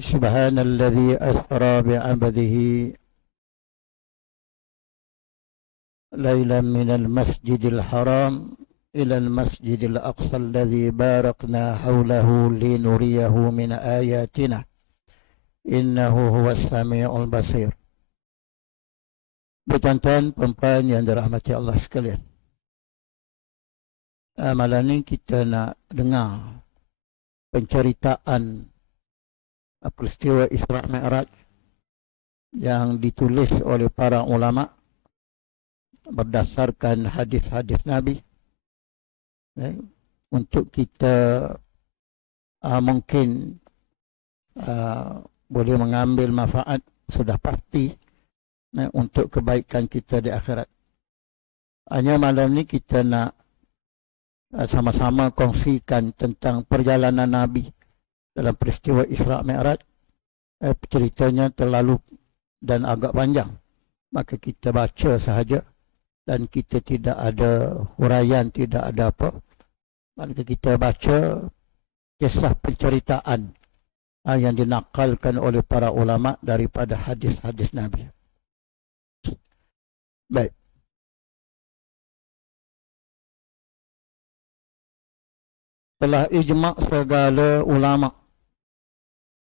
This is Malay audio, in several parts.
سبحان الذي أسرى بعبده ليلا من المسجد الحرام إلى المسجد الأقصى الذي باركنا حوله لنريه من آياتنا إنه هو السميع البصير. Bertuan-tuan, perempuan yang dirahmati Allah sekalian, malam ini kita nak dengar penceritaan peristiwa Isra' Mi'raj yang ditulis oleh para ulama berdasarkan hadis-hadis Nabi, untuk kita mungkin boleh mengambil manfaat sudah pasti untuk kebaikan kita di akhirat. Hanya malam ni kita nak sama-sama kongsikan tentang perjalanan Nabi dalam peristiwa Isra' Mi'raj. Ceritanya terlalu dan agak panjang, maka kita baca sahaja dan kita tidak ada huraian, tidak ada apa. Maka kita baca kisah penceritaan yang dinakalkan oleh para ulama daripada hadis-hadis Nabi. Baik. Telah ijma' segala ulama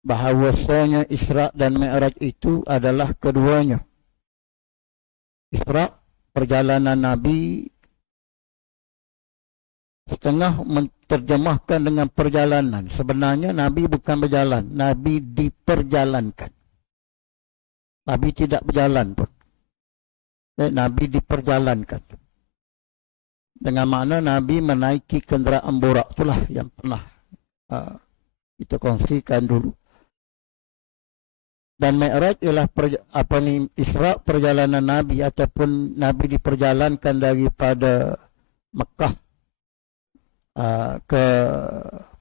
bahawasanya Isra' dan Mi'raj itu adalah keduanya. Isra', perjalanan Nabi, setengah menterjemahkan dengan perjalanan. Sebenarnya Nabi bukan berjalan, Nabi diperjalankan. Nabi tidak berjalan pun. Nabi diperjalankan. Dengan makna Nabi menaiki kenderaan burak. Itulah yang pernah kita kongsikan dulu. Dan Mi'raj ialah Isra' perjalanan Nabi, ataupun Nabi diperjalankan daripada Mekah ke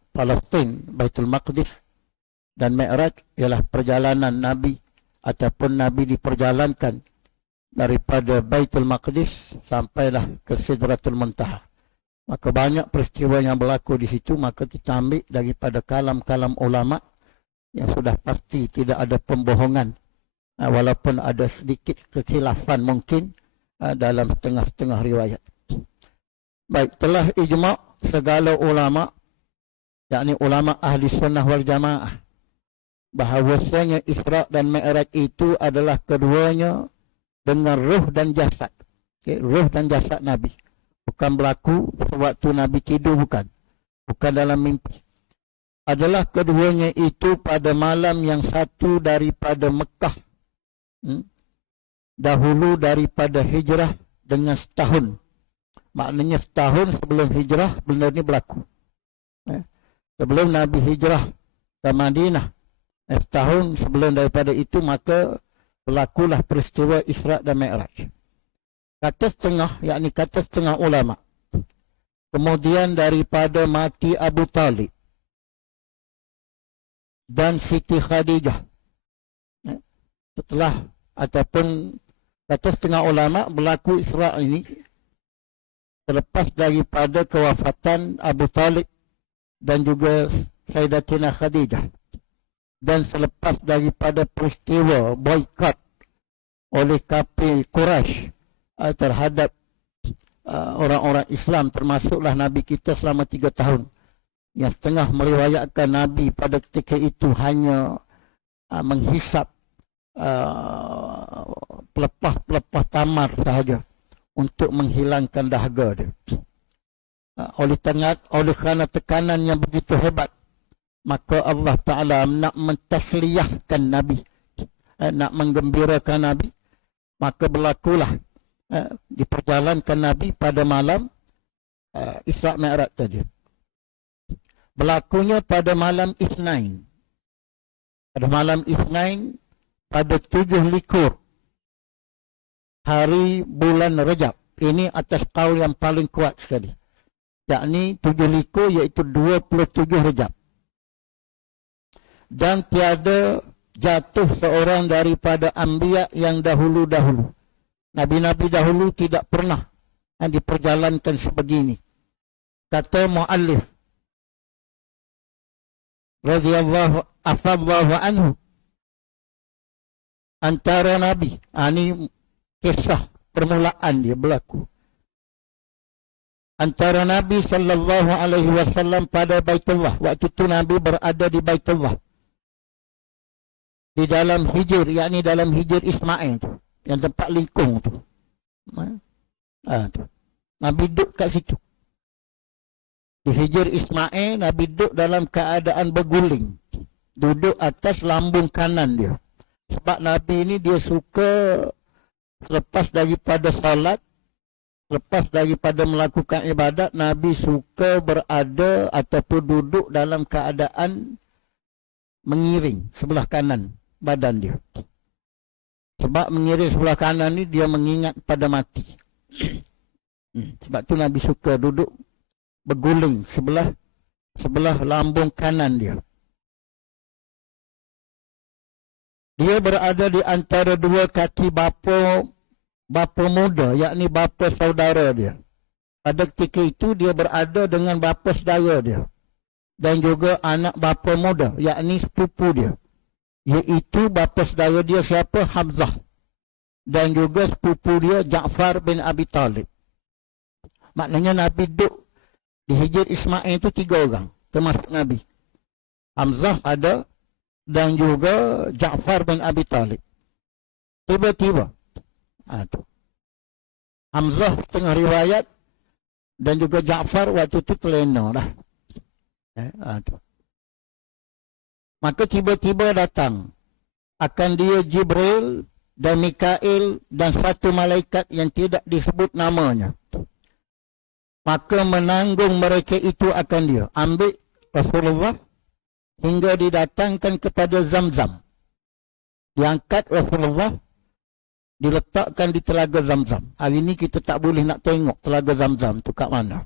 Palestin, Baitul Maqdis. Dan Mi'raj ialah perjalanan Nabi, ataupun Nabi diperjalankan daripada Baitul Maqdis sampailah ke Sidratul Muntaha. Maka banyak peristiwa yang berlaku di situ, maka kita ambil daripada kalam-kalam ulama yang sudah pasti tidak ada pembohongan, walaupun ada sedikit kekhilafan mungkin dalam setengah-setengah riwayat. Baik, telah ijma' segala ulama, yakni ulama ahli sunnah wal jamaah, bahawasanya Isra' dan Mi'raj itu adalah keduanya dengan ruh dan jasad. Ruh dan jasad Nabi. Bukan berlaku sewaktu Nabi tidur, bukan. Bukan dalam mimpi. Adalah keduanya itu pada malam yang satu daripada Mekah. Dahulu daripada hijrah dengan setahun. Maknanya setahun sebelum hijrah benda ini berlaku. Sebelum Nabi hijrah ke Madinah, setahun sebelum daripada itu, maka berlakulah peristiwa Isra' dan Mi'raj. Kata setengah, yakni kata setengah ulama, kemudian daripada mati Abu Talib dan Siti Khadijah, setelah, ataupun kata setengah ulama, berlaku Isra' ini selepas daripada kewafatan Abu Talib dan juga Sayyidatina Khadijah, dan selepas daripada peristiwa boikot oleh kafir Quraisy terhadap orang-orang Islam, termasuklah Nabi kita selama 3 tahun. Yang setengah meriwayatkan Nabi pada ketika itu hanya menghisap pelepah-pelepah tamar sahaja untuk menghilangkan dahaga dia. Oleh kerana tekanan yang begitu hebat, maka Allah Ta'ala nak mentasliyahkan Nabi, nak menggembirakan Nabi, maka berlakulah diperjalankan Nabi pada malam Isra' Mi'raj tadi. Berlakunya pada malam Isnain. Pada malam Isnain, pada 7 likur hari bulan Rajab. Ini atas kaul yang paling kuat sekali. Yakni 7 likur iaitu 27 Rajab. Dan tiada jatuh seorang daripada anbiya yang dahulu-dahulu. Nabi-nabi dahulu tidak pernah diperjalankan sebegini. Kata muallif, radhiyallahu afallahu anhu, antara Nabi. Ini kisah permulaan dia berlaku. Antara Nabi sallallahu alaihi wasallam pada Baitullah. Waktu itu Nabi berada di Baitullah. Di dalam hijr, yakni dalam hijr Ismail tu, yang tempat lingkung tu. Tu. Nabi duduk kat situ. Di hijr Ismail, Nabi duduk dalam keadaan berguling. Duduk atas lambung kanan dia. Sebab Nabi ini dia suka selepas daripada salat, lepas daripada melakukan ibadat, Nabi suka berada ataupun duduk dalam keadaan mengiring sebelah kanan badan dia. Sebab mengiring sebelah kanan ni dia mengingat pada mati. Sebab tu Nabi suka duduk berguling sebelah lambung kanan dia. Dia berada di antara dua kaki bapa muda, yakni bapa saudara dia. Pada ketika itu dia berada dengan bapa saudara dia. Dan juga anak bapa muda, yakni sepupu dia. Iaitu bapa saudara dia siapa? Hamzah. Dan juga sepupu dia Ja'far bin Abi Talib. Maknanya Nabi duduk di hijr Ismail itu 3 orang. Termasuk Nabi. Hamzah ada dan juga Ja'far bin Abi Talib. Tiba-tiba. Hamzah tengah riwayat dan juga Ja'far waktu itu terlena dah. Maka tiba-tiba datang akan dia Jibril dan Mikail dan satu malaikat yang tidak disebut namanya. Maka menanggung mereka itu akan dia. Ambil Rasulullah hingga didatangkan kepada Zamzam. Diangkat Rasulullah, diletakkan di telaga Zamzam. Hari ini kita tak boleh nak tengok telaga Zamzam tu kat mana.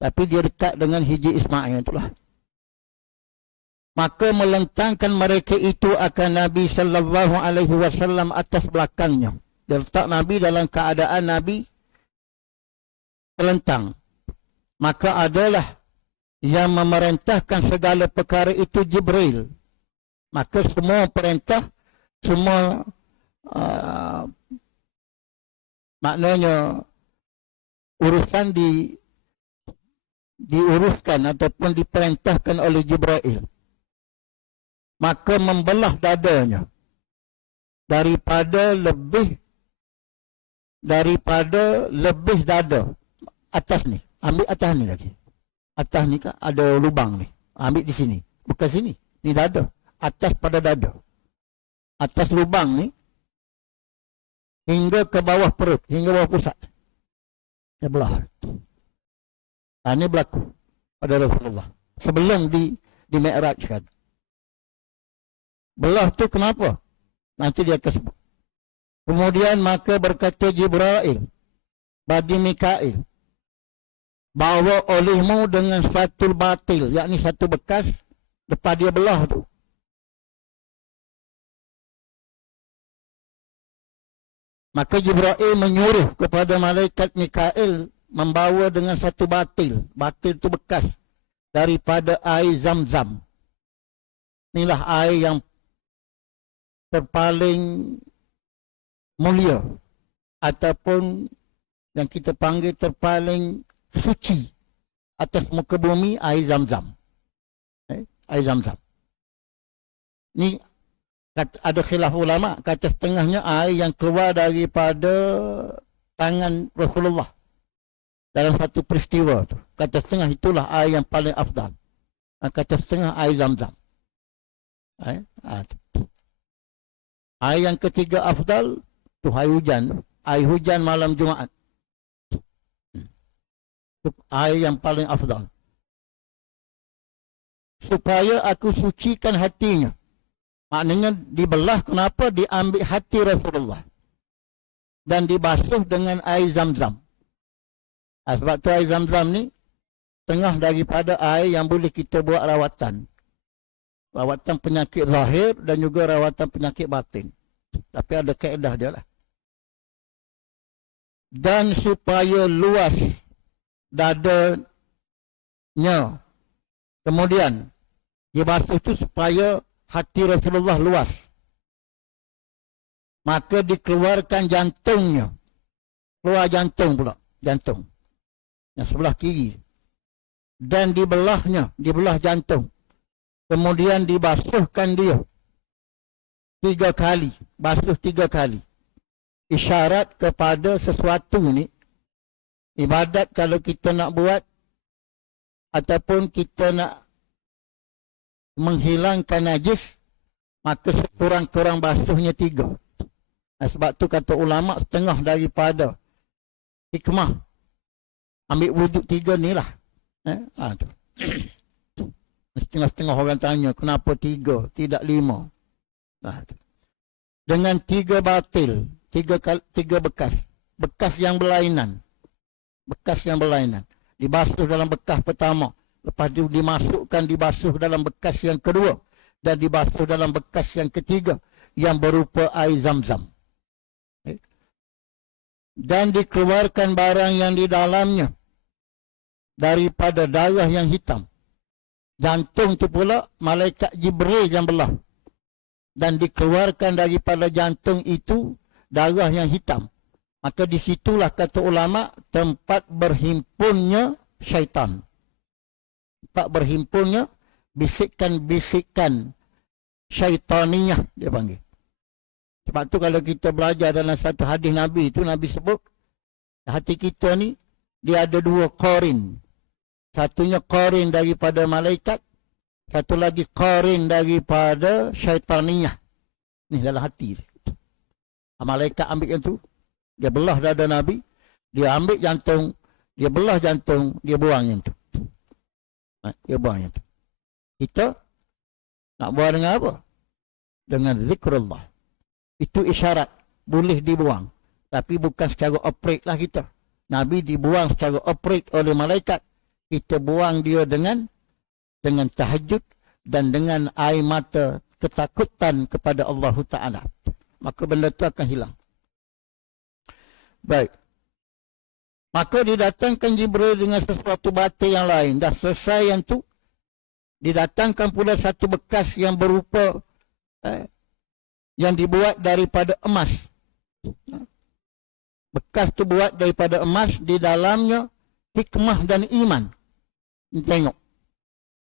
Tapi dia dekat dengan hijr Ismail itulah. Maka melentangkan mereka itu akan Nabi sallallahu alaihi wasallam atas belakangnya. Dia letak Nabi dalam keadaan Nabi terlentang. Maka adalah yang memerintahkan segala perkara itu Jibril. Maka semua perintah, semua maknanya urusan diuruskan ataupun diperintahkan oleh Jibril. Maka membelah dadanya daripada lebih dada atas ni. Ambil atas ni lagi. Atas ni kan ada lubang ni. Ambil di sini. Bukan sini. Ni dada. Atas pada dada. Atas lubang ni hingga ke bawah perut, hingga bawah pusat. Dia belah. Ini berlaku pada Rasulullah. Sebelum di Mi'rajkan. Belah tu kenapa? Nanti dia akan sebut. Kemudian maka berkata Jibril bagi Mikail, bawa olehmu dengan satu batil, yakni satu bekas depan dia belah tu. Maka Jibril menyuruh kepada malaikat Mikail membawa dengan satu batil. Batil itu bekas daripada air Zamzam. Inilah air yang terpaling mulia ataupun yang kita panggil terpaling suci atas muka bumi, air Zamzam. Air Zamzam. Ni ada khilaf ulama, kata setengahnya air yang keluar daripada tangan Rasulullah dalam satu peristiwa tu. Kata setengah itulah air yang paling afdal. Kata setengah air Zamzam. Air yang ketiga afdal tu air hujan. Air hujan malam Jumaat. Air yang paling afdal. Supaya aku sucikan hatinya. Maknanya dibelah, kenapa? Diambil hati Rasulullah. Dan dibasuh dengan air Zamzam. Sebab tu air Zamzam ni tengah daripada air yang boleh kita buat rawatan. Rawatan penyakit zahir dan juga rawatan penyakit batin. Tapi ada kaedah dia lah. Dan supaya luas dadanya. Kemudian Dia basuh tu supaya hati Rasulullah luas. Maka dikeluarkan jantungnya. Keluar jantung pula. Jantung. Yang sebelah kiri. Dan dibelahnya. Dibelah jantung. Kemudian dibasuhkan dia. 3 kali. Basuh 3 kali. Isyarat kepada sesuatu ni. Ibadat kalau kita nak buat. Ataupun kita nak menghilangkan najis, maka sekurang-kurang basuhnya 3. Sebab tu kata ulama setengah daripada hikmah ambil wuduk 3 ni lah. Tu. Setengah-setengah orang tanya kenapa 3 tidak 5. Dengan 3 batil, 3 bekas. Bekas yang berlainan. Bekas yang berlainan. Dibasuh dalam bekas pertama. Lepas itu dimasukkan, dibasuh dalam bekas yang kedua. Dan dibasuh dalam bekas yang ketiga. Yang berupa air zam-zam. Dan dikeluarkan barang yang di dalamnya. Daripada darah yang hitam. Jantung itu pula malaikat Jibril yang belah. Dan dikeluarkan daripada jantung itu darah yang hitam. Maka disitulah kata ulama tempat berhimpunnya syaitan. Tempat berhimpunnya bisikan-bisikan syaitaniyah dia panggil. Sebab tu kalau kita belajar dalam satu hadis Nabi itu, Nabi sebut hati kita ni dia ada 2 qarin. Satunya qarin daripada malaikat, satu lagi qarin daripada syaitaniyah. Ni dalam hati. Malaikat ambil yang tu, dia belah dada Nabi, dia ambil jantung, dia belah jantung, dia buang yang tu. Dia buang yang tu. Kita nak buang dengan apa? Dengan zikrullah. Itu isyarat. Boleh dibuang. Tapi bukan secara operate lah kita. Nabi dibuang secara operate oleh malaikat. Kita buang dia dengan tahajud dan dengan air mata ketakutan kepada Allah Ta'ala. Maka benda tu akan hilang. Baik. Maka didatangkan Jibril dengan sesuatu batu yang lain. Dah selesai yang tu. Didatangkan pula satu bekas yang berupa yang dibuat daripada emas. Bekas tu buat daripada emas. Di dalamnya hikmah dan iman. Tengok.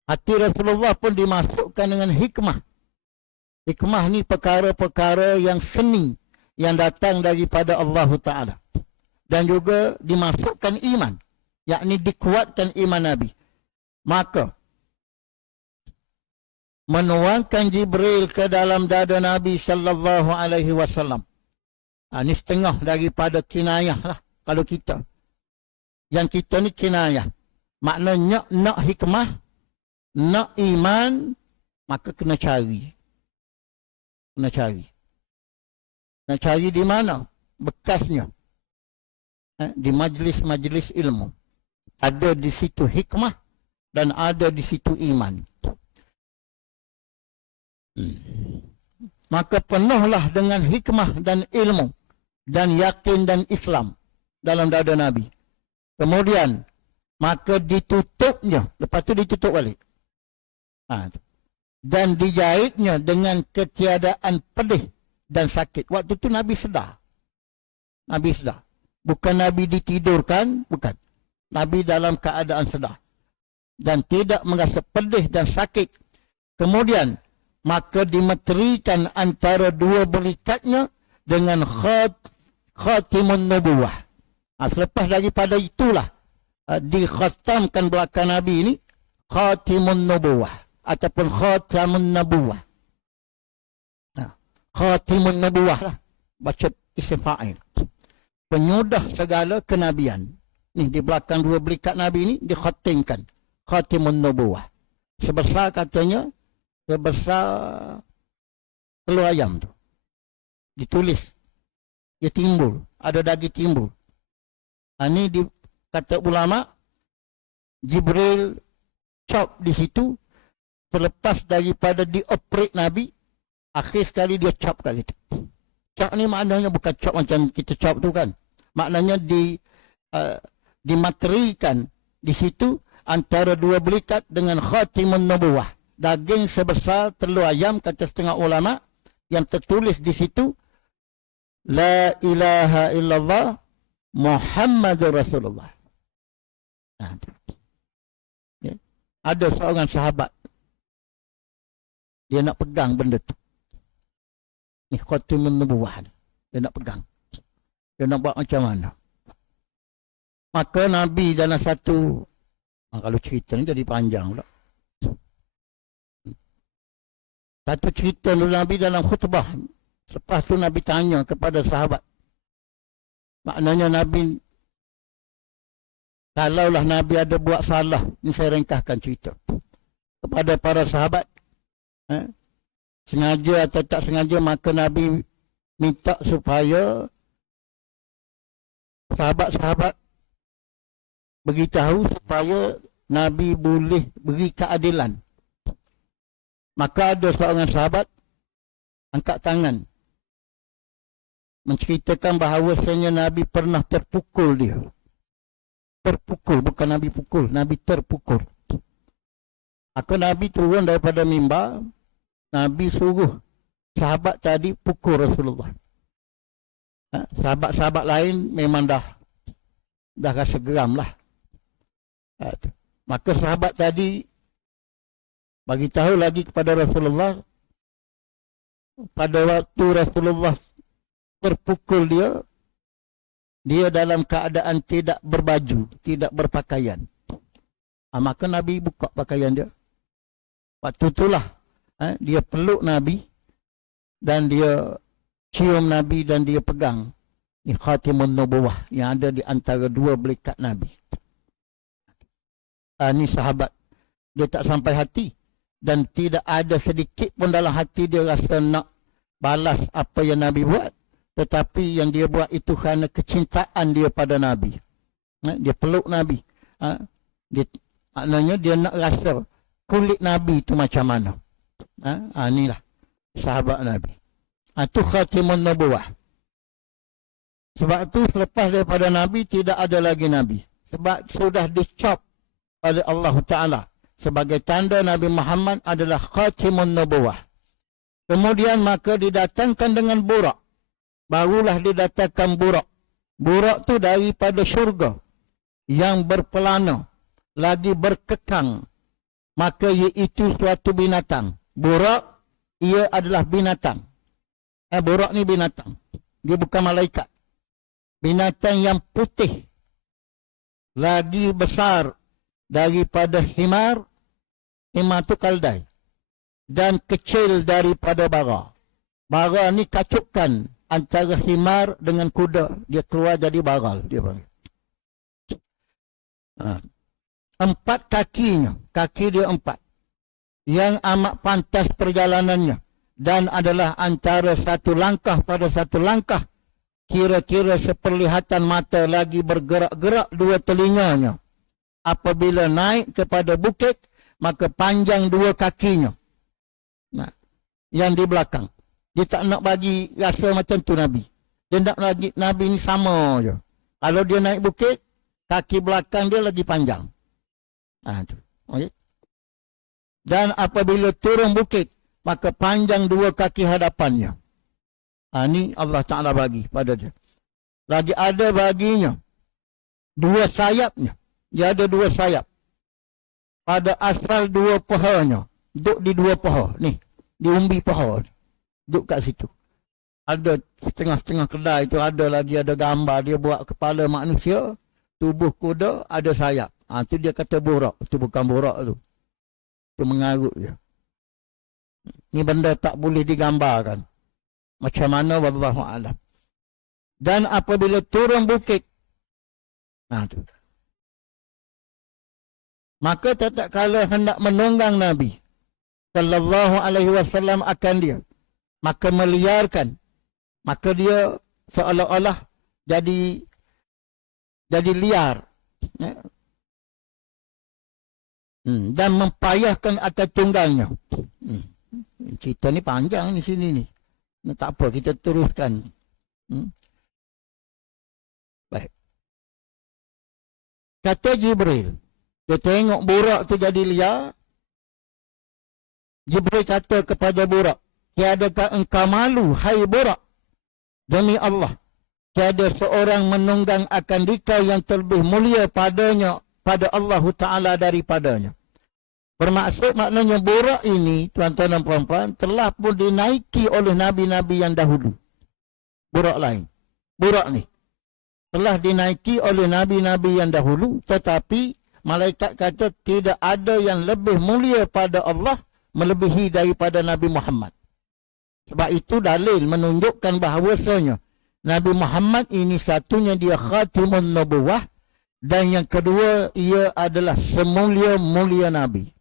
Hati Rasulullah pun dimasukkan dengan hikmah. Hikmah ni perkara-perkara yang seni. Yang datang daripada Allah Ta'ala. Dan juga dimasukkan iman. Yakni dikuatkan iman Nabi. Maka menuangkan Jibril ke dalam dada Nabi sallallahu alaihi wasallam. Ini setengah daripada kinayah lah. Kalau kita. Yang kita ni kinayah. Maknanya nak hikmah, nak iman, maka kena cari. Kena cari. Kena cari di mana? Bekasnya. Di majlis-majlis ilmu. Ada di situ hikmah dan ada di situ iman. Maka penuhlah dengan hikmah dan ilmu dan yakin dan Islam dalam dada Nabi. Kemudian maka ditutupnya, lepas tu ditutup balik. Dan dijahitnya dengan ketiadaan pedih dan sakit. Waktu tu Nabi sedar. Nabi sedar. Bukan Nabi ditidurkan, bukan. Nabi dalam keadaan sedar. Dan tidak merasa pedih dan sakit. Kemudian, maka dimeterikan antara 2 belikatnya dengan khatimun nubuwah. Selepas daripada itulah, dikhatamkan belakang Nabi ini, khatimun nubuwah. Ataupun khatamun nubuwah. Khatimun nubuwah lah. Baca isim fa'il. Penyudah segala kenabian. Ni di belakang 2 belikat Nabi ni dikhatimkan. Khatimun nubuwah. Sebesar katanya, sebesar telur ayam tu. Ditulis. Dia timbul. Ada daging timbul. Ini kata ulama, Jibril chop di situ. Selepas daripada dioperate Nabi, akhir sekali dia chop kali itu. Chop ni maknanya bukan chop macam kita chop tu kan. Maknanya dimaterikan di situ antara 2 belikat dengan khatimun nubuwah. daging sebesar telur ayam, kata setengah ulama, yang tertulis di situ, La ilaha illallah Muhammadur Rasulullah. Nah, ya. Ada seorang sahabat, dia nak pegang benda tu. Ni khatimun nubuwah. Dia nak pegang. Dia nak buat macam mana. Maka Nabi dalam satu, kalau cerita ni jadi panjang pula. Satu cerita Nabi dalam khutbah. Lepas tu Nabi tanya kepada sahabat. Maknanya Nabi, kalaulah Nabi ada buat salah, ni saya ringkaskan cerita. Kepada para sahabat, sengaja atau tak sengaja, maka Nabi minta supaya sahabat-sahabat beritahu supaya Nabi boleh beri keadilan. Maka ada seorang sahabat angkat tangan menceritakan bahawasanya Nabi pernah terpukul dia. Terpukul, bukan Nabi pukul, Nabi terpukul. Maka Nabi turun daripada mimbar, Nabi suruh sahabat tadi pukul Rasulullah. Sahabat-sahabat lain memang dah rasa geram lah. Maka sahabat tadi bagi tahu lagi kepada Rasulullah, pada waktu Rasulullah terpukul dia dalam keadaan tidak berbaju, tidak berpakaian. Maka Nabi buka pakaian dia. Waktu itulah dia peluk Nabi dan dia cium Nabi dan dia pegang ni khatimun nubuwah yang ada di antara dua belikat Nabi. Ni sahabat, dia tak sampai hati dan tidak ada sedikit pun dalam hati dia rasa nak balas apa yang Nabi buat, tetapi yang dia buat itu kerana kecintaan dia pada Nabi. Dia peluk Nabi. Maknanya dia nak rasa kulit Nabi itu macam mana. Inilah sahabat Nabi. Itu khatimun nubuwah. Sebab itu selepas daripada Nabi tidak ada lagi Nabi. Sebab sudah dicop oleh Allah Ta'ala. Sebagai tanda Nabi Muhammad adalah khatimun nubuwah. Kemudian maka didatangkan dengan burak. Barulah didatangkan burak. Burak tu daripada syurga. Yang berpelana. Lagi berkekang. Maka iaitu suatu binatang. Burak, ia adalah binatang. Burak ni binatang. Dia bukan malaikat. Binatang yang putih. Lagi besar daripada himar. Himar tu kaldai. Dan kecil daripada bara. Bara ni kacupkan antara himar dengan kuda. Dia keluar jadi baral. Dia panggil. 4 kakinya. Kaki dia 4. Yang amat pantas perjalanannya. Dan adalah antara satu langkah pada satu langkah. Kira-kira seperlihatan mata lagi bergerak-gerak 2 telinganya. Apabila naik kepada bukit, maka panjang 2 kakinya. Yang di belakang. Dia tak nak bagi rasa macam tu Nabi. Dia nak lagi Nabi ni sama je. Kalau dia naik bukit, kaki belakang dia lagi panjang. Okay. Dan apabila turun bukit, maka panjang 2 kaki hadapannya. Ini Allah Ta'ala bagi pada dia. Lagi ada baginya 2 sayapnya. Dia ada 2 sayap. Pada asal 2 pahanya. Duduk di 2 paha. Ni. Di umbi paha. Duduk kat situ. Ada setengah-setengah kedai tu ada lagi ada gambar. Dia buat kepala manusia. Tubuh kuda ada sayap. Tu dia kata burak. Tu bukan burak tu. Tu mengarut dia. Ni benda tak boleh digambarkan. Macam mana wallahu a'lam. Dan apabila turun bukit. Tu. Maka tak kala hendak menunggang Nabi sallallahu alaihi wasallam akan dia, maka meliarkan, maka dia seolah-olah jadi liar, dan mempayahkan akan tunggalnya. Cerita ni panjang di sini ni. Tak apa, kita teruskan. Baik. Kata Jibril, dia tengok burak tu jadi liar. Jibril kata kepada Burak, tiadakah engkau malu, hai Burak? Demi Allah, tiada seorang menunggang akan dikau yang terlebih mulia padanya, pada Allah Ta'ala daripadanya. Bermaksud maknanya Burak ini, tuan-tuan dan puan-puan, telah pun dinaiki oleh Nabi-Nabi yang dahulu. Burak lain. Burak ni telah dinaiki oleh Nabi-Nabi yang dahulu, tetapi malaikat kata tidak ada yang lebih mulia pada Allah melebihi daripada Nabi Muhammad. Sebab itu dalil menunjukkan bahawasanya Nabi Muhammad ini satunya dia khatimun nubuwah, dan yang kedua ia adalah semulia-mulia Nabi.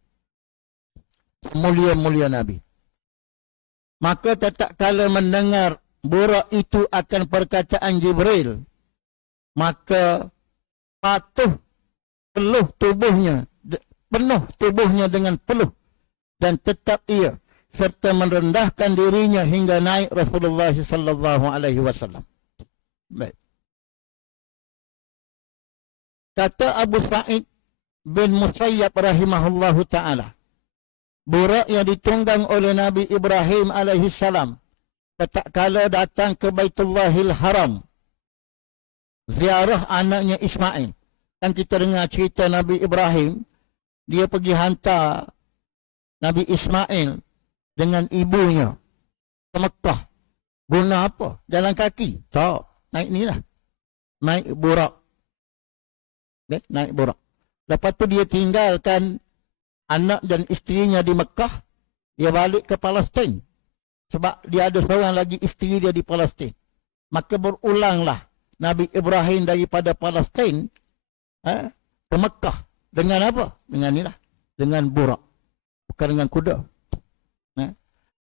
Semulia-mulia Nabi. Maka tak kala mendengar Burak itu akan perkataan Jibril, maka penuh tubuhnya dengan peluh, dan tetap ia serta merendahkan dirinya hingga naik Rasulullah sallallahu alaihi wasallam. Baik. Kata Abu Sa'id bin Musayyab rahimahullahu ta'ala, Burak yang ditunggang oleh Nabi Ibrahim alaihi salam tak kala datang ke Baitullahil Haram ziarah anaknya Ismail. Kan kita dengar cerita Nabi Ibrahim, dia pergi hantar Nabi Ismail dengan ibunya ke Mekah. Guna apa? Jalan kaki? Tak. Naik ni lah. Naik Burak. Naik Burak. Lepas tu dia tinggalkan anak dan isterinya di Mekah. Dia balik ke Palestin. Sebab dia ada seorang lagi isteri dia di Palestin. Maka berulanglah Nabi Ibrahim daripada Palestin ke Mekah. Dengan apa? Dengan inilah. Dengan Burak. Bukan dengan kuda.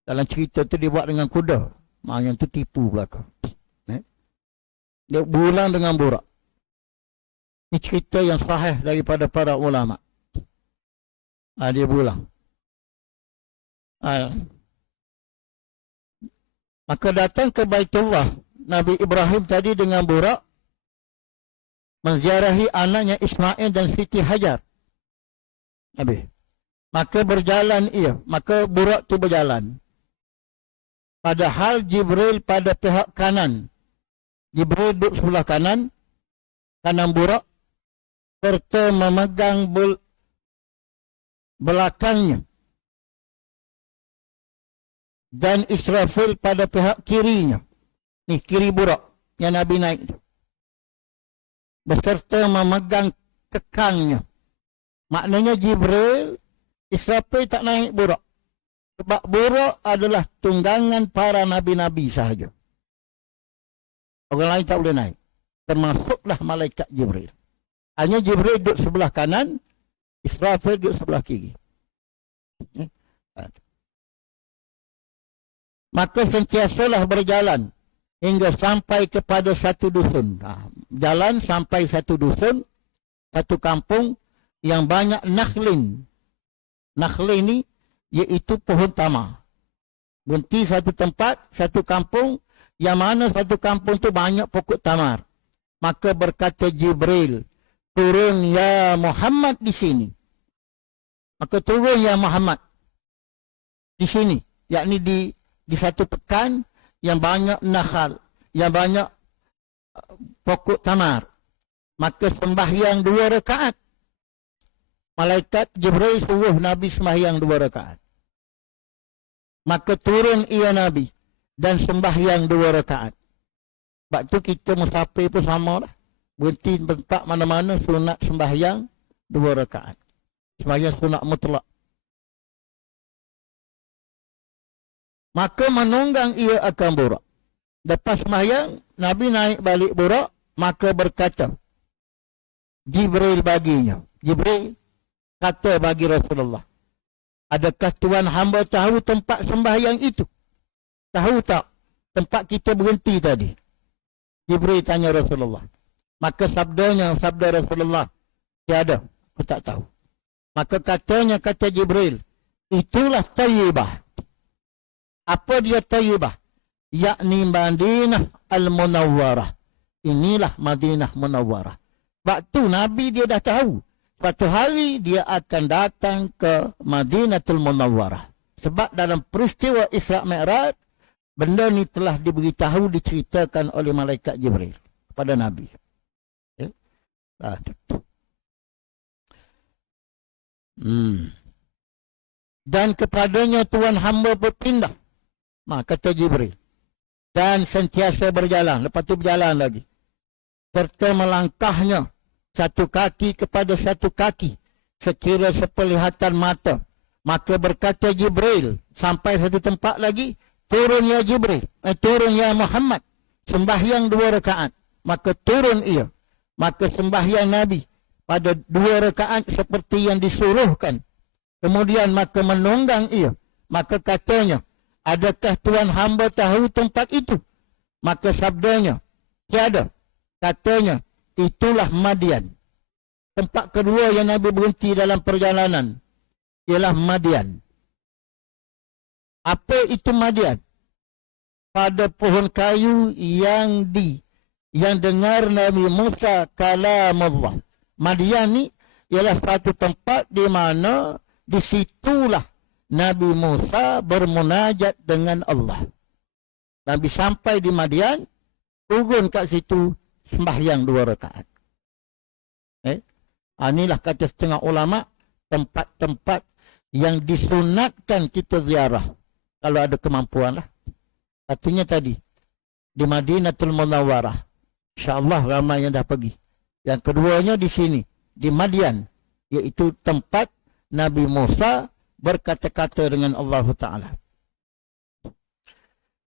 Dalam cerita tu dia buat dengan kuda. Yang tu tipu belaka. Dia berulang dengan Burak. Ini cerita yang sahih daripada para ulama. Dia berulang. Maka datang ke Baitullah Nabi Ibrahim tadi dengan Burak, menziarahi anaknya Ismail dan Siti Hajar. Habis. Maka berjalan ia. Maka Burak tu berjalan. Padahal Jibril pada pihak kanan. Jibril duduk sebelah kanan Burak, serta memegang belakangnya. Dan Israfil pada pihak kirinya. Ni kiri Burak yang Nabi naik tu. Beserta memegang kekangnya. Maknanya Jibril, Israfil tak naik Burak. Sebab Burak adalah tunggangan para Nabi-Nabi sahaja. Orang lain tak boleh naik. Termasuklah malaikat Jibril. Hanya Jibril duduk sebelah kanan, Israfil duduk sebelah kiri. Maka sentiasalah berjalan hingga sampai kepada satu dusun. Jalan sampai satu dusun, satu kampung yang banyak nakhlin. Nakhlin ni iaitu pohon tamar. Berhenti satu tempat, satu kampung, yang mana satu kampung tu banyak pokok tamar. Maka berkata Jibril, turun ya Muhammad di sini. Maka turun ya Muhammad di sini, yakni di satu pekan yang banyak nakhal, yang banyak pokok tamar. Maka sembahyang 2 rakaat. Malaikat Jibril suruh Nabi sembahyang 2 rakaat. Maka turun ia Nabi dan sembahyang 2 rakaat. Sebab tu kita musafir pun sama lah. Berhenti tempat mana-mana, sunat sembahyang 2 rakaat. Sembahyang sunat mutlak. Maka menunggang ia akan Burak. Lepas sembahyang, Nabi naik balik Burak, maka berkata, Jibril baginya. Jibril kata bagi Rasulullah, adakah Tuan hamba tahu tempat sembahyang itu? Tahu tak tempat kita berhenti tadi? Jibril tanya Rasulullah. Maka sabda Rasulullah, tiada, aku tak tahu. Maka kata Jibril, itulah Tayyibah. Apa dia Tayyibah? Yakni Madinah Al-Munawwarah. Inilah Madinah Munawwarah. Waktu Nabi dia dah tahu. Suatu hari dia akan datang ke Madinatul Munawwarah. Sebab dalam peristiwa Isra' Mi'raj, benda ni telah diberitahu, diceritakan oleh malaikat Jibril kepada Nabi. Okay? Dan kepadanya Tuhan hamba berpindah. Kata Jibril. Dan sentiasa berjalan. Lepas tu berjalan lagi. Serta melangkahnya satu kaki kepada satu kaki. Sekira sepenglihatan mata. Maka berkata Jibril, sampai satu tempat lagi, turun ya Jibril, turun ya Muhammad, sembahyang 2 rakaat. Maka turun ia. Maka sembahyang Nabi pada 2 rakaat seperti yang disuruhkan. Kemudian maka menunggang ia. Maka katanya, adakah Tuhan hamba tahu tempat itu? Maka sabdanya, tiada. Katanya, itulah Madian. Tempat kedua yang Nabi berhenti dalam perjalanan ialah Madian. Apa itu Madian? Pada pohon kayu yang dengar Nabi Musa kalamullah. Madian ni ialah satu tempat di mana disitulah Nabi Musa bermunajat dengan Allah. Nabi sampai di Madian, turun kat situ sembahyang 2 rakaat. Inilah kata setengah ulama, tempat-tempat yang disunatkan kita ziarah kalau ada kemampuan lah. Satunya tadi di Madinatul Munawwarah, insya-Allah ramai yang dah pergi. Yang keduanya di sini di Madian, iaitu tempat Nabi Musa berkata-kata dengan Allah Ta'ala.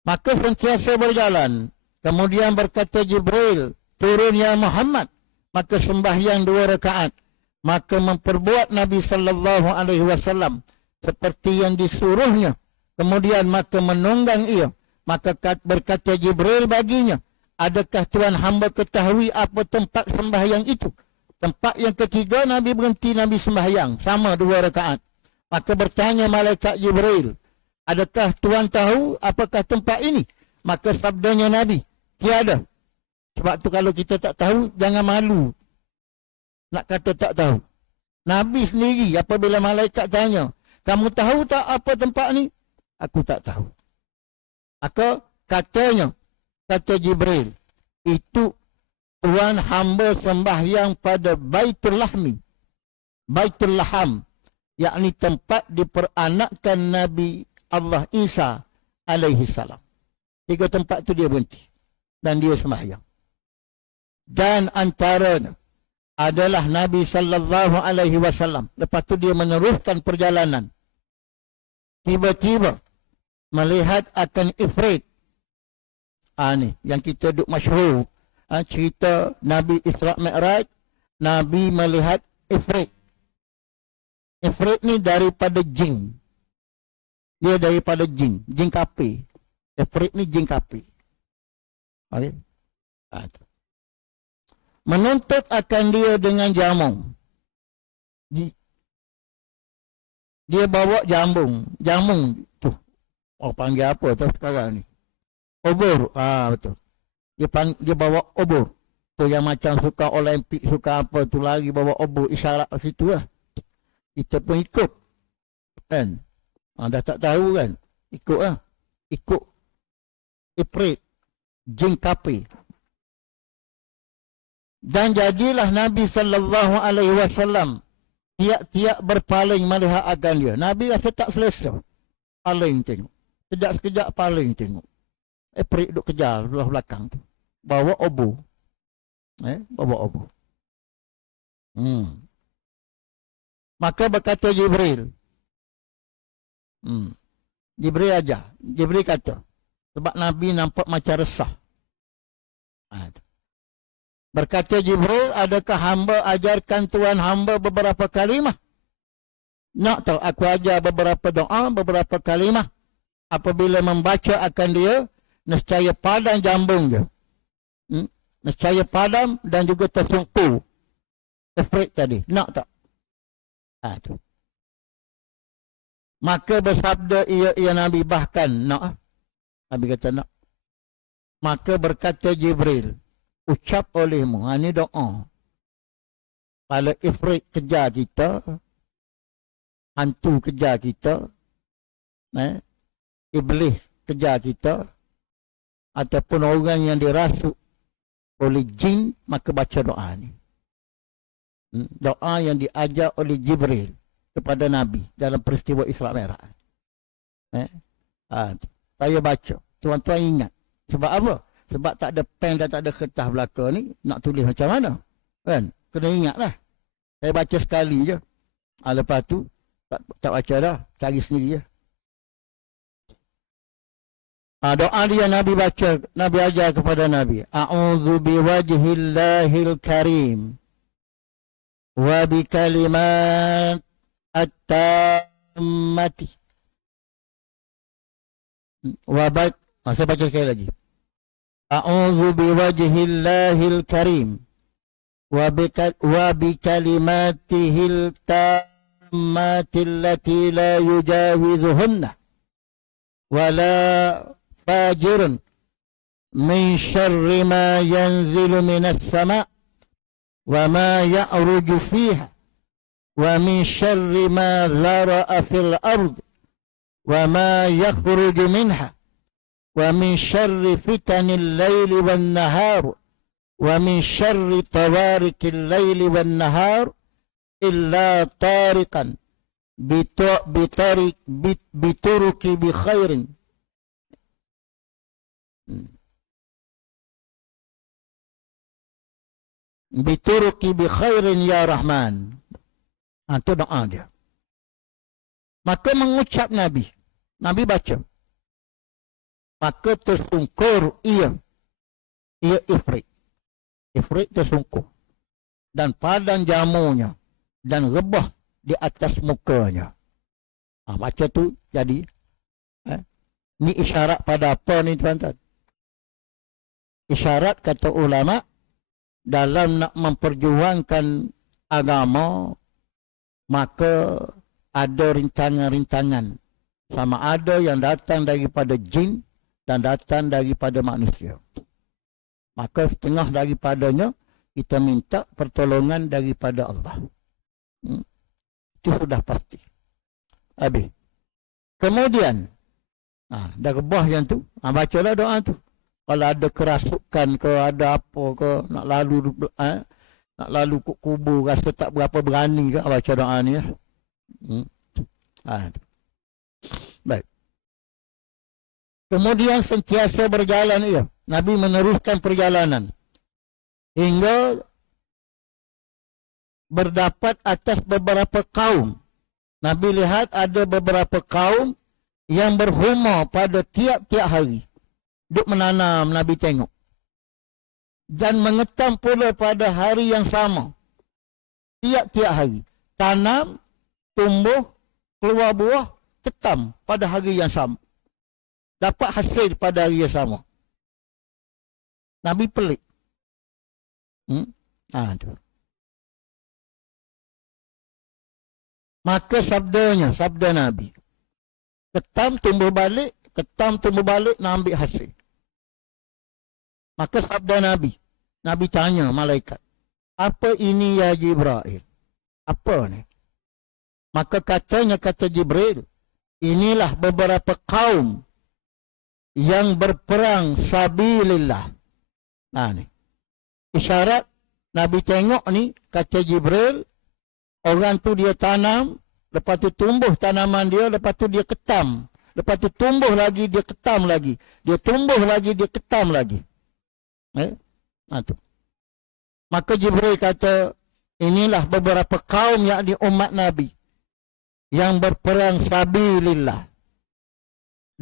Maka sentiasa berjalan. Kemudian berkata Jibril, turun ya Muhammad. Maka sembahyang 2 rakaat. Maka memperbuat Nabi SAW seperti yang disuruhnya. Kemudian maka menunggang ia. Maka berkata Jibril baginya, adakah Tuhan hamba ketahui apa tempat sembahyang itu? Tempat yang ketiga Nabi berhenti, Nabi sembahyang. Sama 2 rakaat. Maka bertanya malaikat Jibril, adakah Tuhan tahu apakah tempat ini? Maka sabdanya Nabi, tiada. Sebab tu kalau kita tak tahu, jangan malu nak kata tak tahu. Nabi sendiri apabila malaikat tanya, kamu tahu tak apa tempat ni? Aku tak tahu. Maka katanya, kata Jibril, itu Tuhan hamba sembahyang pada Baitul Lahmi. Baitul Laham, yakni tempat diperanakkan Nabi Allah Isa alaihi salam. 3 tempat tu dia berhenti. Dan dia sembahyang. Dan antaranya adalah Nabi sallallahu alaihi wasallam. Lepas tu dia meneruskan perjalanan. Tiba-tiba melihat akan ifrit. Ni yang kita duk masyhur. Cerita Nabi Isra' Mi'raj, Nabi melihat ifrit. Ifrit ni daripada jin. Dia daripada jin, jin kapi. Ifrit ni jin kapi. Okey. Menuntut akan dia dengan jamung. Dia bawa jamung tu. Oh, panggil apa tu sekarang ni? Obor. Betul. Dia bawa obor. Tu yang macam suka Olimpik, suka apa tu lari bawa obor, isyarat kat situ lah. Kita pun ikut. Kan? Dah tak tahu kan? Ikut lah. Ikut. Ifrit. Jin kapi. Dan jadilah Nabi sallallahu alaihi wasallam tiap-tiap berpaling melihat akan dia. Nabi rasa tak selesa. Paling tengok. Sekejap-sekejap paling tengok. Ifrit duk kejar belah belakang tu. Bawa obor. Bawa obor. Maka berkata Jibril. Jibril aja. Jibril kata. Sebab Nabi nampak macam resah. Berkata Jibril, adakah hamba ajarkan Tuhan hamba beberapa kalimah? Nak tahu, aku ajar beberapa doa, beberapa kalimah. Apabila membaca akan dia, nescaya padam jambung dia. Nescaya padam dan juga tersungkur. Ifrit tadi. Nak tak? Tu. Maka bersabda ia Nabi, bahkan nak. Nabi kata nak. Maka berkata Jibril, ucap olehmu, ini doa. Kalau ifrit kejar kita, hantu kejar kita, iblis kejar kita, ataupun orang yang dirasuk oleh jin, maka baca doa ni. Doa yang diajar oleh Jibril kepada Nabi dalam peristiwa Isra' Mi'raj. Saya baca. Tuan-tuan ingat. Sebab apa? Sebab tak ada pen dan tak ada kertas belakang ni, nak tulis macam mana? Kan? Kena ingatlah. Saya baca sekali je. Lepas tu, tak baca dah. Cari sendiri je. Doa dia Nabi baca, Nabi ajar kepada Nabi. A'udzu biwajhillahil karim wa bikalimat at-tammati saya baca sekali lagi. A'udzu biwajhillahil karim wa bikalimatihil tammati allati la yujawizuhunna wa la فاجر من شر ما ينزل من السماء وما يعرج فيها ومن شر ما ذرأ في الأرض وما يخرج منها ومن شر فتن الليل والنهار ومن شر طوارق الليل والنهار إلا طارقا بطرق بخير bituruki bi khairin ya Rahman. Itu doa dia. Maka mengucap Nabi baca. Maka tersungkur ia ifrit. Ifrit tersungkur. Dan padang jamunya. Dan rebah di atas mukanya. Baca tu jadi. Ni isyarat pada apa ni tuan-tuan? Isyarat kata ulama dalam nak memperjuangkan agama, maka ada rintangan-rintangan. Sama ada yang datang daripada jin dan datang daripada manusia. Maka setengah daripadanya kita minta pertolongan daripada Allah. Itu sudah pasti. Habis. Kemudian, dah rebah yang tu, bacalah doa tu. Kalau ada kerasukan ke, ada apa ke, nak lalu kubur, rasa tak berapa berani ke, baca doa ni. Baik. Kemudian sentiasa berjalan ia. Nabi meneruskan perjalanan. Hingga berdapat atas beberapa kaum. Nabi lihat ada beberapa kaum yang berhumah pada tiap-tiap hari. Duk menanam, Nabi tengok. Dan mengetam pula pada hari yang sama. Tiap-tiap hari. Tanam, tumbuh, keluar buah, ketam pada hari yang sama. Dapat hasil pada hari yang sama. Nabi pelik. Tu. Maka sabda Nabi. Ketam tumbuh balik, nak ambil hasil. Maka sabda Nabi tanya malaikat, apa ini ya Jibril? Apa ni? Maka kata Jibril, inilah beberapa kaum yang berperang sabilillah. Ni. Isyarat Nabi tengok ni, kata Jibril, orang tu dia tanam, lepas tu tumbuh tanaman dia, lepas tu dia ketam. Lepas tu tumbuh lagi, dia ketam lagi. Dia tumbuh lagi, dia ketam lagi. Tu. Maka Jibril kata, inilah beberapa kaum yakni umat Nabi yang berperang sabilillah.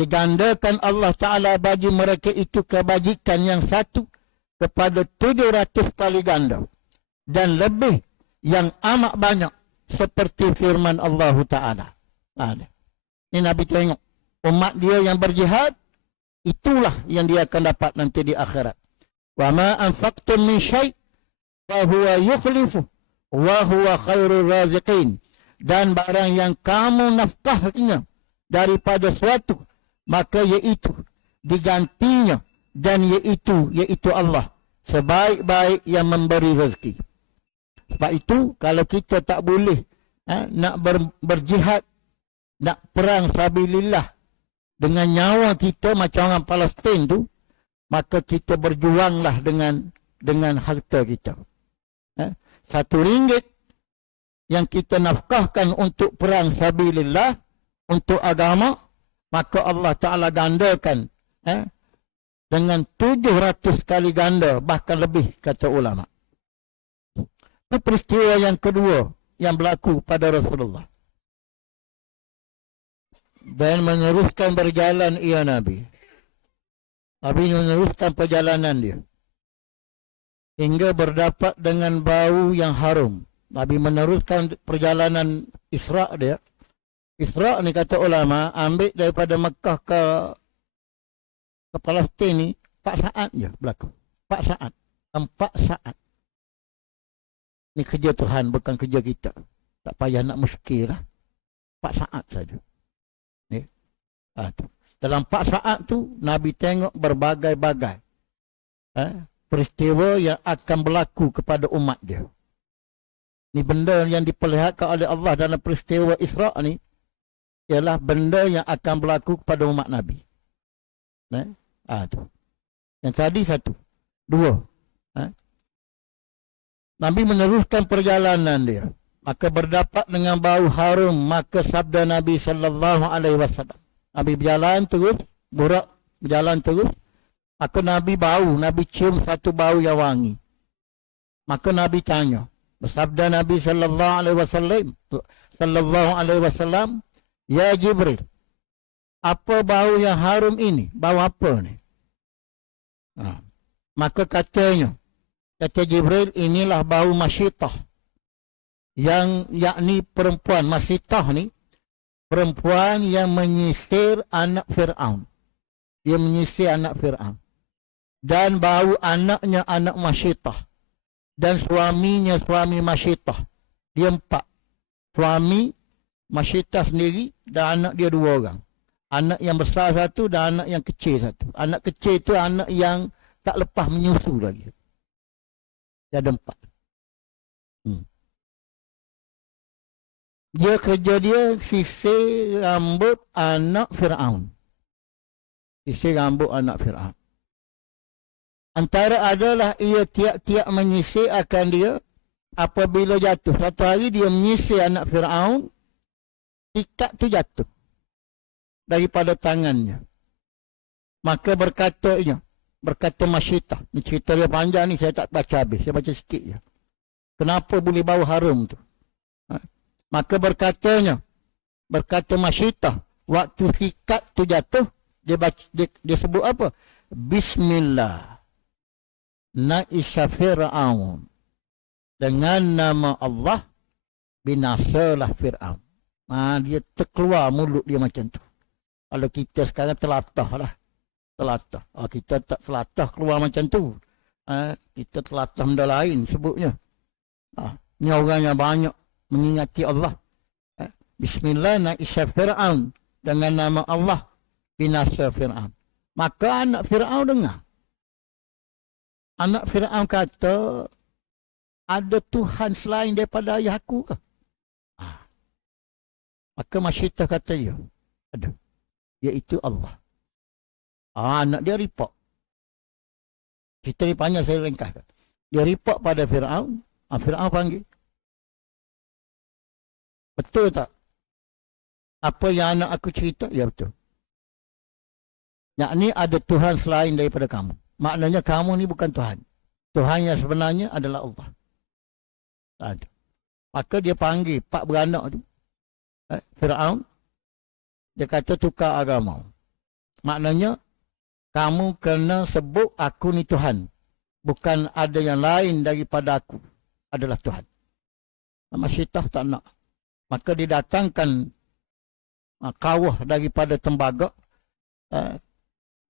Digandakan Allah Ta'ala bagi mereka itu kebajikan yang satu kepada 700 kali ganda. Dan lebih yang amat banyak seperti firman Allah Ta'ala. Ini Nabi tengok. Umat dia yang berjihad, itulah yang dia akan dapat nanti di akhirat. Wa ma anfaqtum min syai' fa huwa yukhlifu wa huwa khairur raziqin. Dan barang yang kamu nafkahnya daripada suatu, maka iaitu digantinya, dan iaitu Allah sebaik-baik yang memberi rezeki. Sebab itu kalau kita tak boleh nak berjihad, nak perang sabilillah dengan nyawa kita macam orang Palestin tu, maka kita berjuanglah dengan harta kita. RM1 yang kita nafkahkan untuk perang sabilillah, untuk agama, maka Allah Ta'ala gandakan dengan 700 kali ganda, bahkan lebih, kata ulama. Itu peristiwa yang kedua yang berlaku pada Rasulullah. Dan meneruskan berjalan ia Nabi. Nabi meneruskan perjalanan dia hingga berdapat dengan bau yang harum. Nabi meneruskan perjalanan Isra' dia. Isra' ni kata ulama, ambil daripada Mekah ke Palestin ni 4 saat je berlaku. 4 saat. 4 saat. Ni kerja Tuhan, bukan kerja kita. Tak payah nak muskil lah. 4 saat saja. Ni. Dalam 4 saat tu, Nabi tengok berbagai-bagai peristiwa yang akan berlaku kepada umat dia. Ni benda yang diperlihatkan oleh Allah dalam peristiwa Isra' ni ialah benda yang akan berlaku kepada umat Nabi. Tu. Yang tadi 1. 2. Nabi meneruskan perjalanan dia. Maka berdapat dengan bau harum, maka sabda Nabi sallallahu alaihi wasallam. Nabi berjalan terus, berjalan terus. Maka Nabi Nabi cium satu bau yang wangi. Maka Nabi tanya, bersabda Nabi sallallahu alaihi wasallam, ya Jibril, apa bau yang harum ini? Bau apa ni? Maka kata Jibril, inilah bau Masyitah, yang yakni perempuan. Masyitah ni perempuan yang menyisir anak Fir'aun. Dia menyisir anak Fir'aun. Dan bau anaknya anak Masyitah. Dan suaminya suami Masyitah. Dia 4. Suami Masyitah sendiri dan anak dia 2 orang. Anak yang besar 1 dan anak yang kecil 1. Anak kecil itu anak yang tak lepas menyusu lagi. Dia ada 4. Dia kerja dia sisir rambut anak Fir'aun. Sisir rambut anak Fir'aun. Antara adalah ia tiap-tiap menyisir akan dia apabila jatuh. Satu hari dia menyisir anak Fir'aun, ikat tu jatuh daripada tangannya. Maka berkata Masyitah. Ni cerita dia panjang ni, saya tak baca habis. Saya baca sikit je. Kenapa boleh bau harum tu? Maka berkata Masyitah, waktu ikat tu jatuh, dia sebut apa? Bismillah. Na'isa Fir'aun. Dengan nama Allah, binasalah Fir'aun. Dia terkeluar mulut dia macam tu. Kalau kita sekarang telatah lah. Telatah. Kita tak telatah keluar macam tu. Kita telatah benda lain sebutnya. Ni orang yang banyak mengingati Allah. Bismillah na'isa Fir'aun. Dengan nama Allah, binasa Fir'aun. Maka anak Fir'aun dengar. Anak Fir'aun kata, ada Tuhan selain daripada ayah aku ke? Maka Masyitah kata ya, ada. Iaitu Allah. Anak dia report. Cerita ni panjang, saya ringkas. Dia report pada Fir'aun. Fir'aun panggil. Betul tak? Apa yang anak aku cerita? Ya betul. Yakni ada Tuhan selain daripada kamu. Maknanya kamu ni bukan Tuhan. Tuhan yang sebenarnya adalah Allah. Ada. Maka dia panggil 4 beranak tu. Fir'aun. Dia kata tukar agama. Maknanya kamu kena sebut aku ni Tuhan. Bukan ada yang lain daripada aku adalah Tuhan. Masyitah tak nak. Maka didatangkan kawah daripada tembaga.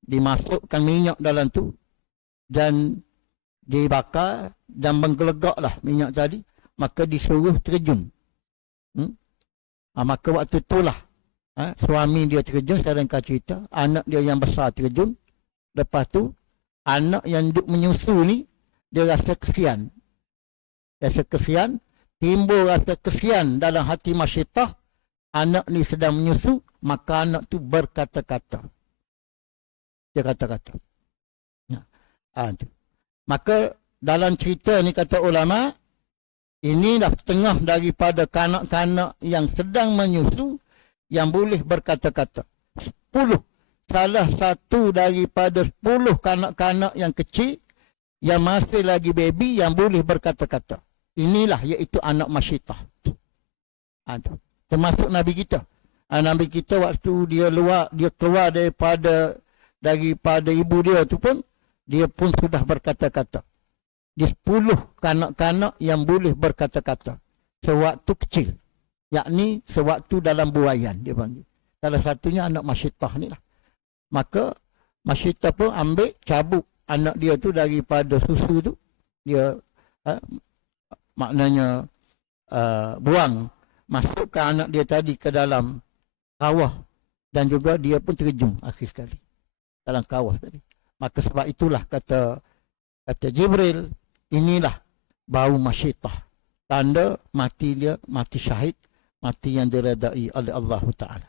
Dimasukkan minyak dalam tu dan dibakar dan menggelegaklah minyak tadi, maka disuruh terjun. Maka waktu itulah suami dia terjun, saya ringkas cerita, anak dia yang besar terjun. Lepas tu anak yang duduk menyusu ni dia rasa kesian. Timbul rasa kesian dalam hati Masyitah. Anak ni sedang menyusu, maka anak tu berkata-kata. Dia kata-kata. Ya. Tu. Maka dalam cerita ni kata ulama, ini dah setengah daripada kanak-kanak yang sedang menyusu yang boleh berkata-kata. 10. Salah satu daripada 10 kanak-kanak yang kecil yang masih lagi baby yang boleh berkata-kata. Inilah iaitu anak masyitah. Termasuk Nabi kita. Nabi kita waktu dia keluar daripada ibu dia tu pun, dia pun sudah berkata-kata. Di 10 kanak-kanak yang boleh berkata-kata sewaktu kecil, yakni sewaktu dalam buayan dia panggil. Salah satunya anak masyitah ni lah. Maka masyitah pun ambil cabut anak dia tu daripada susu tu, dia maknanya buang, masukkan anak dia tadi ke dalam kawah, dan juga dia pun terjun akhir sekali dalam kawah tadi. Maka sebab itulah kata Jibril, inilah bau masyitah, tanda mati dia, mati syahid, mati yang diredai oleh Allah Ta'ala.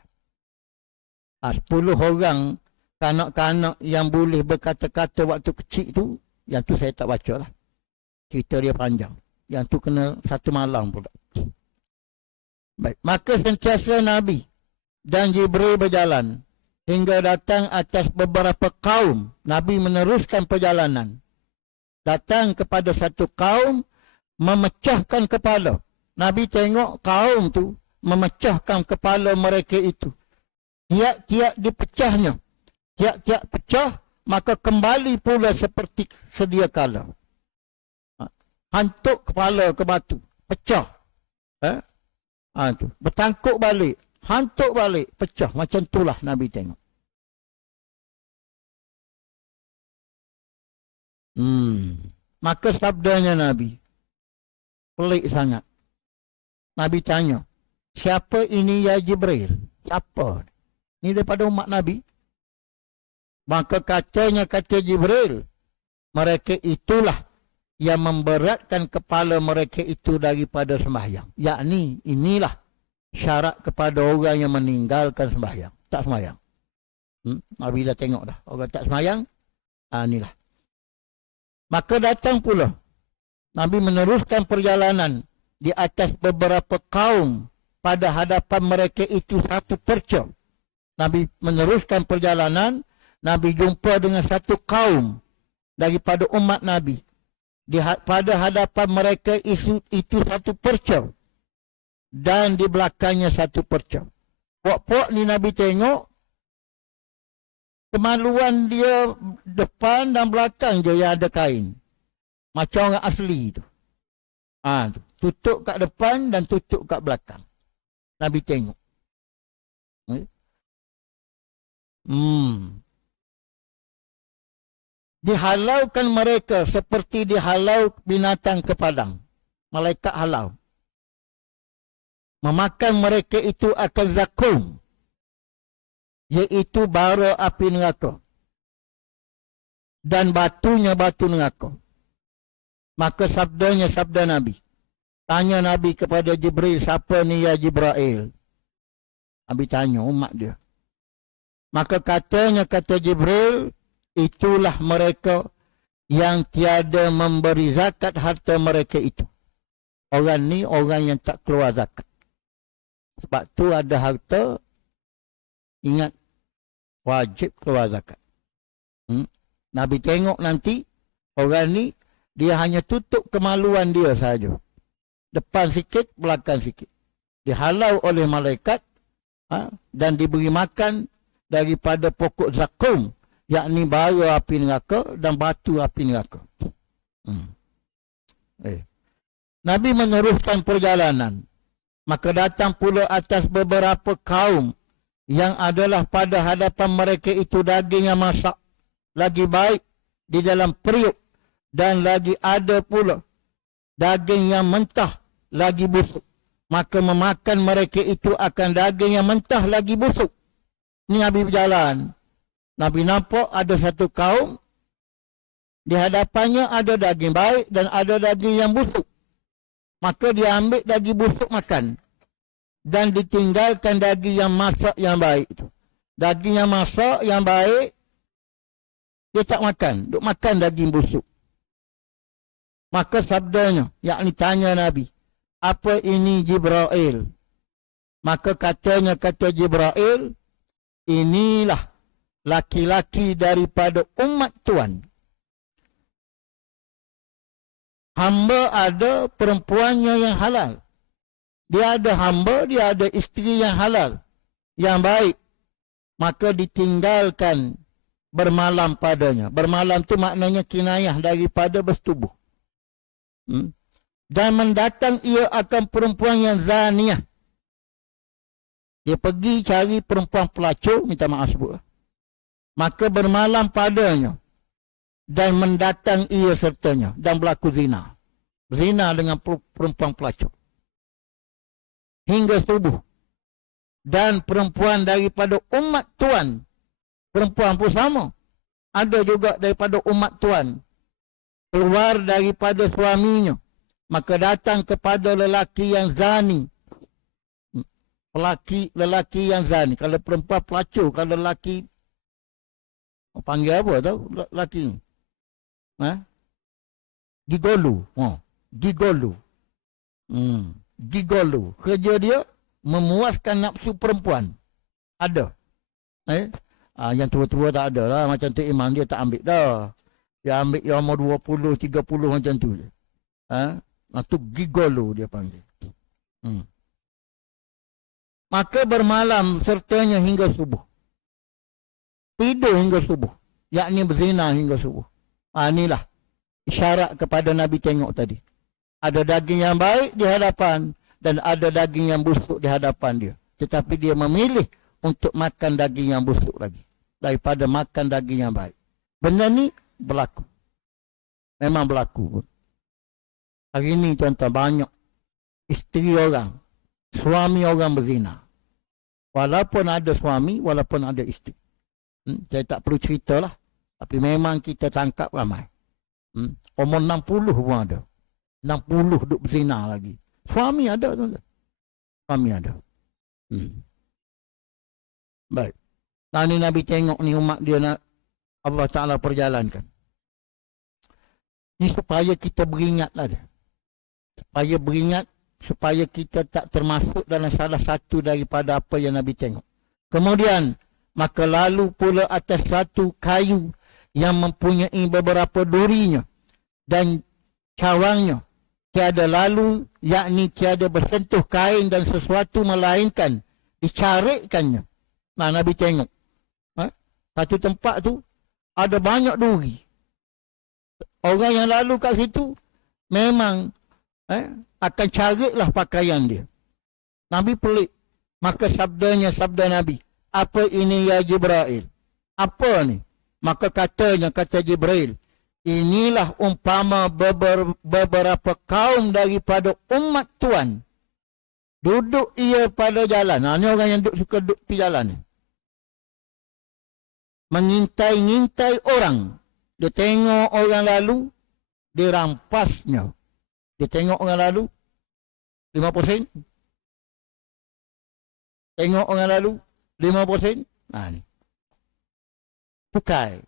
10 orang kanak-kanak yang boleh berkata-kata waktu kecil tu, yang tu saya tak baca lah, cerita dia panjang, yang tu kena satu malam pula. Baik, maka sentiasa Nabi dan Jibril berjalan hingga datang atas beberapa kaum. Nabi meneruskan perjalanan, datang kepada satu kaum, memecahkan kepala. Nabi tengok kaum tu memecahkan kepala mereka itu. Tiap-tiap dipecahnya, tiap-tiap pecah, maka kembali pula seperti sedia kala. Hantuk kepala ke batu, pecah. Bertangkuk balik, hantuk balik, pecah. Macam itulah Nabi tengok. Maka sabdanya Nabi pelik sangat. Nabi tanya, siapa ini ya Jibril? Siapa? Ini daripada umat Nabi. Maka kata Jibril, mereka itulah yang memberatkan kepala mereka itu daripada sembahyang. Yakni inilah syarat kepada orang yang meninggalkan sembahyang, tak sembahyang. Nabi dah tengok dah, orang tak sembahyang, inilah. Maka datang pula Nabi meneruskan perjalanan di atas beberapa kaum. Pada hadapan mereka itu satu perca. Nabi meneruskan perjalanan, Nabi jumpa dengan satu kaum daripada umat Nabi. Pada hadapan mereka itu satu perca, dan di belakangnya satu perca. Puak-puak ni Nabi tengok, kemaluan dia depan dan belakang je yang ada kain. Macam orang asli tu. Tutup kat depan dan tutup kat belakang. Nabi tengok. Dihalaukan mereka seperti dihalau binatang ke padang. Malaikat halau. Memakan mereka itu akan zakum, iaitu bara api neraka, dan batunya batu neraka. Maka sabdanya sabda Nabi. Tanya Nabi kepada Jibril, siapa ni ya Jibril? Nabi tanya umat dia. Maka kata Jibril, itulah mereka yang tiada memberi zakat harta mereka itu. Orang ni orang yang tak keluar zakat. Sebab tu ada harta, ingat, wajib keluar zakat. Nabi tengok nanti, orang ni, dia hanya tutup kemaluan dia saja. Depan sikit, belakang sikit. Dihalau oleh malaikat, dan diberi makan daripada pokok zakum, yakni bara api neraka dan batu api neraka. Nabi meneruskan perjalanan. Maka datang pula atas beberapa kaum yang adalah pada hadapan mereka itu daging yang masak, lagi baik di dalam periuk, dan lagi ada pula daging yang mentah lagi busuk. Maka memakan mereka itu akan daging yang mentah lagi busuk. Ini Nabi berjalan. Nabi nampak ada satu kaum, di hadapannya ada daging baik dan ada daging yang busuk. Maka dia ambil daging busuk makan. dan ditinggalkan daging yang masak yang baik itu. Daging yang masak yang baik, dia tak makan. Duk makan daging busuk. Maka sabdanya, yakni tanya Nabi, apa ini Jibril? Maka katanya, kata Jibril, inilah laki-laki daripada umat Tuhan. Hamba ada, perempuannya yang halal. Dia ada hamba, dia ada isteri yang halal, yang baik. Maka ditinggalkan bermalam padanya. Bermalam tu maknanya kinayah daripada bersetubuh. Dan mendatang ia akan perempuan yang zaniah. Dia pergi cari perempuan pelacur, minta maaf sebut. Maka bermalam padanya. Dan mendatang ia sertanya. Dan berlaku zina. Zina dengan perempuan pelacur. Hingga subuh. Dan perempuan daripada umat Tuhan. Perempuan pun sama. Ada juga daripada umat Tuhan. Keluar daripada suaminya. Maka datang kepada lelaki yang zani. Lelaki yang zani. Kalau perempuan pelacur, kalau lelaki, panggil apa tahu lelaki ni? Gigolo. Gigolo. Gigolo. Kerja dia memuaskan nafsu perempuan. Ada. Yang tua-tua tak ada lah. Macam tu imam dia tak ambil dah. Dia ambil yang umur 20, 30 macam tu. Itu gigolo dia panggil. Maka bermalam sertanya hingga subuh. Tidur hingga subuh. Yakni berzina hingga subuh. Inilah isyarat kepada Nabi tengok tadi. Ada daging yang baik di hadapan dan ada daging yang busuk di hadapan dia. Tetapi dia memilih untuk makan daging yang busuk lagi daripada makan daging yang baik. Benda ni berlaku. Memang berlaku. Hari ini tuan-tuan, banyak isteri orang, suami orang berzina. Walaupun ada suami, walaupun ada isteri. Saya tak perlu ceritalah. Tapi memang kita tangkap ramai. Umur 60 pun ada. 60 duduk berzina lagi. Suami ada tuan-tuan. Suami ada. Baik. Nah, ni Nabi tengok ni umat dia nak Allah Ta'ala perjalankan. Ni supaya kita beringatlah dia. Supaya beringat, supaya kita tak termasuk dalam salah satu daripada apa yang Nabi tengok. Kemudian, maka lalu pula atas satu kayu yang mempunyai beberapa durinya dan cawangnya. Tiada lalu, yakni tiada bersentuh kain dan sesuatu melainkan dicarikkannya. Nah, Nabi tengok. Satu tempat tu ada banyak duri. Orang yang lalu kat situ memang akan cariklah pakaian dia. Nabi pelik. Maka sabdanya, sabda Nabi, apa ini ya Jibril? Apa ni? Maka katanya, kata Jibril, inilah umpama beberapa kaum daripada umat Tuhan. Duduk ia pada jalan. Ini orang yang suka duduk di jalan ni. Mengintai-ngintai orang. Dia tengok orang lalu, dia rampasnya. Dia tengok orang lalu, 5%. Tengok orang lalu, 5%. Nah, ni. Tukai.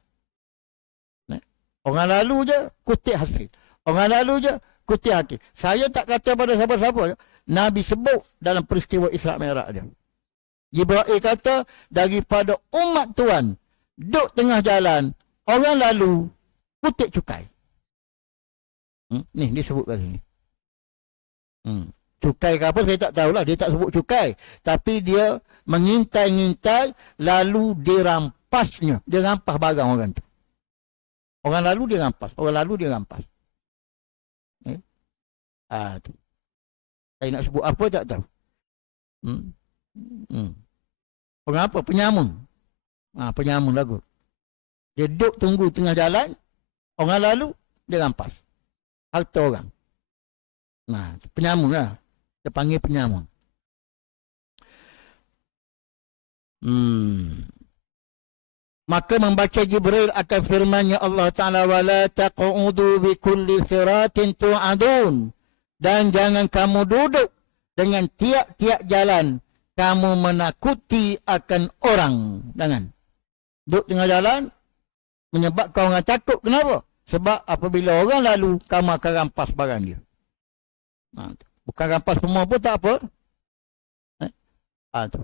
Orang lalu je, kutip hasil. Orang lalu je, kutip hasil. Saya tak kata pada siapa-siapa. Nabi sebut dalam peristiwa Isra' Mi'raj dia. Jibril kata, daripada umat Tuhan, duduk tengah jalan, orang lalu, kutip cukai. Ni, dia sebut kat sini. Cukai ke apa, saya tak tahulah. Dia tak sebut cukai. Tapi dia mengintai-ngintai, lalu dirampasnya. Dia rampas barang orang tu. Orang lalu dia rampas. Orang lalu dia rampas. Tu. Saya nak sebut apa tak tahu. Orang apa? Penyamun. Penyamun lagu. Dia duduk tunggu tengah jalan. Orang lalu dia rampas. Harta orang. Penyamun lah. Dia panggil penyamun. Maka membaca Jibril akan firman-Nya Allah Ta'ala, wala taqudu bi kulli siratin tu'adun, dan jangan kamu duduk dengan tiap-tiap jalan kamu menakuti akan orang. Jangan. Duduk tengah jalan, menyebabkan orang takut. Kenapa? Sebab apabila orang lalu, kamu akan rampas barang dia. Bukan rampas semua pun tak apa. Tu.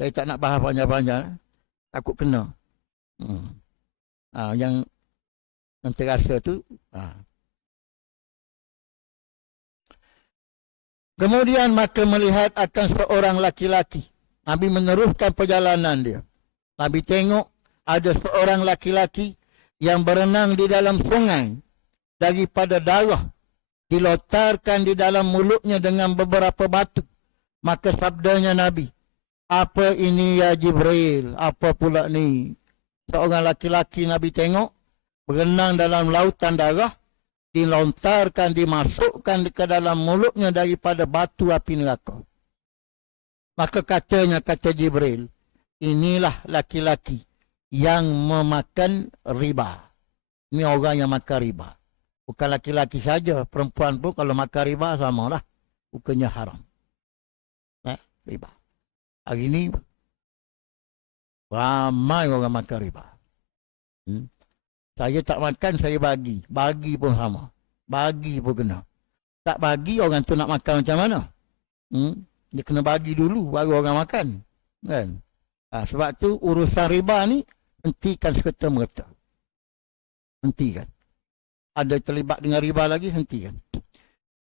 Saya tak nak bahas panjang-panjang. Takut kena. Yang terasa tu. Kemudian maka melihat akan seorang laki-laki. Nabi meneruskan perjalanan dia. Nabi tengok ada seorang laki-laki yang berenang di dalam sungai. Daripada darah dilontarkan di dalam mulutnya dengan beberapa batu. Maka sabdanya Nabi, apa ini ya Jibril? Apa pula ni? Seorang laki-laki Nabi tengok berenang dalam lautan darah, dilontarkan, dimasukkan ke dalam mulutnya daripada batu api neraka. Maka kata Jibril, inilah laki-laki yang memakan riba. Ini orang yang makan riba. Bukan laki-laki saja, perempuan pun kalau makan riba samalah. Bukannya haram. Riba. Hari ini ramai orang makan riba. Saya tak makan, saya bagi. Bagi pun sama. Bagi pun kena. Tak bagi, orang tu nak makan macam mana? Dia kena bagi dulu, baru orang makan. Kan? Sebab tu urusan riba ni, hentikan sekerta-merta. Hentikan. Ada terlibat dengan riba lagi, hentikan.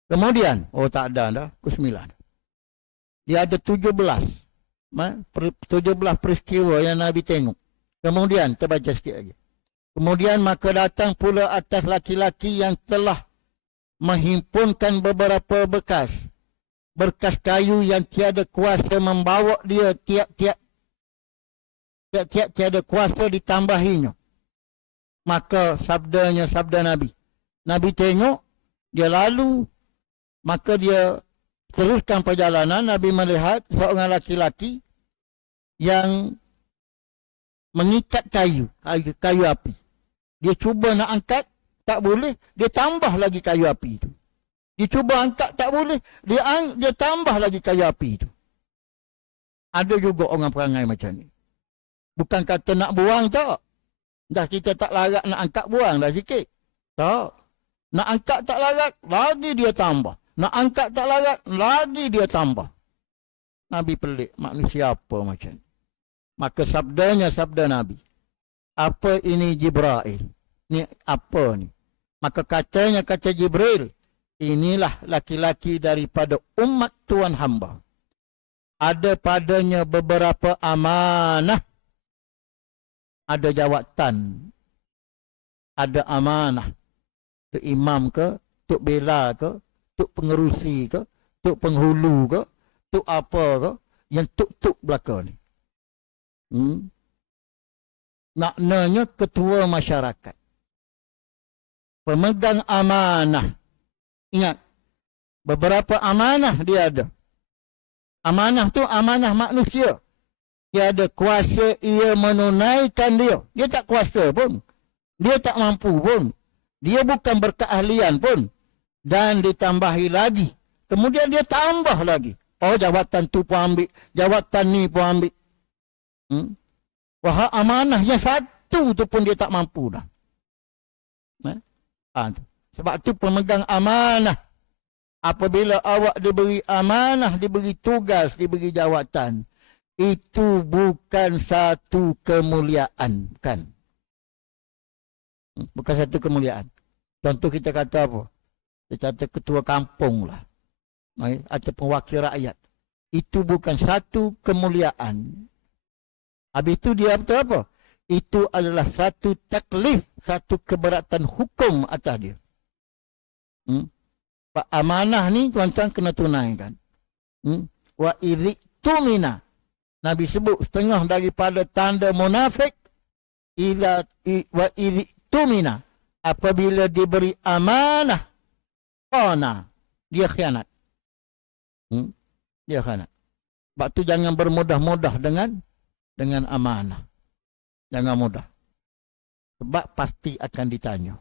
Kemudian, tak ada dah, ke-9. Dia ada 17 peristiwa yang Nabi tengok. Kemudian, terbaca sikit lagi. Kemudian maka datang pula atas laki-laki yang telah menghimpunkan beberapa berkas kayu yang tiada kuasa membawa dia tiap-tiap tiada kuasa ditambahinya. Maka sabda Nabi. Nabi tengok, dia lalu, maka dia teruskan perjalanan. Nabi melihat seorang laki-laki yang mengikat kayu api. Dia cuba nak angkat, tak boleh, dia tambah lagi kayu api itu. Dia cuba angkat, tak boleh, dia tambah lagi kayu api itu. Ada juga orang perangai macam ni. Bukan kata nak buang tak. Dah kita tak larat nak angkat, buang dah sikit. Tak. Nak angkat tak larat, lagi dia tambah. Nak angkat tak larat, lagi dia tambah. Nabi pelik, manusia apa macam ni. Maka sabda Nabi. Apa ini Jibril? Ni apa ni? Maka kata Jibril, inilah laki-laki daripada umat Tuhan hamba. Ada padanya beberapa amanah. Ada jawatan. Ada amanah. Tuk imam ke, tuk bela ke, tuk pengerusi ke, tuk penghulu ke, tuk apa ke, yang tuk belakang ni. Maknanya ketua masyarakat. Pemegang amanah. Ingat, beberapa amanah dia ada. Amanah tu amanah manusia. Dia ada kuasa, ia menunaikan dia. Dia tak kuasa pun. Dia tak mampu pun. Dia bukan berkeahlian pun. Dan ditambahi lagi. Kemudian dia tambah lagi. Jawatan tu pun ambil. Jawatan ni pun ambil. Wah, amanah yang satu tu pun dia tak mampu dah. Sebab tu pemegang amanah. Apabila awak diberi amanah, diberi tugas, diberi jawatan, itu bukan satu kemuliaan. Bukan. Bukan satu kemuliaan. Contoh kita kata apa? Kita kata ketua kampung lah. Atau pewakil rakyat. Itu bukan satu kemuliaan. Habis itu dia betul apa? Itu adalah satu taklif, satu keberatan hukum atas dia. Amanah ni tuan-tuan kena tunaikan. Wa idzi tumina. Nabi sebut setengah daripada tanda munafik. Wa idzi tumina. Apabila diberi amanah, dia khianat. Dia khianat. Sebab tu jangan bermudah-mudah dengan amanah. Jangan mudah. Sebab pasti akan ditanya.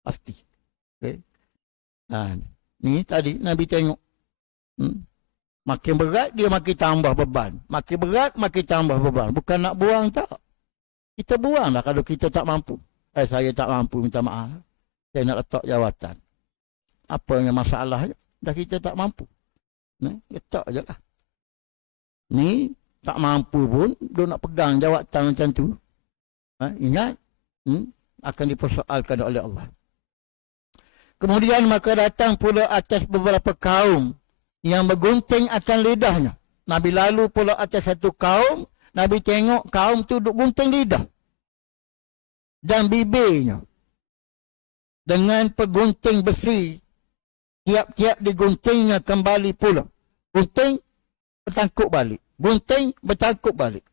Pasti. Okay. Ni tadi Nabi tengok. Makin berat, dia makin tambah beban. Makin berat, makin tambah beban. Bukan nak buang, tak. Kita buang lah kalau kita tak mampu. Saya tak mampu, minta maaf. Saya nak letak jawatan. Apa yang masalahnya? Dah kita tak mampu. Letak je lah. Ni, tak mampu pun, dia nak pegang jawatan macam tu. Ingat, akan dipersoalkan oleh Allah. Kemudian maka datang pula atas beberapa kaum yang bergunting akan lidahnya. Nabi lalu pula atas satu kaum, Nabi tengok kaum tu duk gunting lidah dan bibirnya dengan pegunting besi. Tiap-tiap diguntingnya kembali pula. Gunting, bertangkuk balik. Gunting, bertangkuk balik.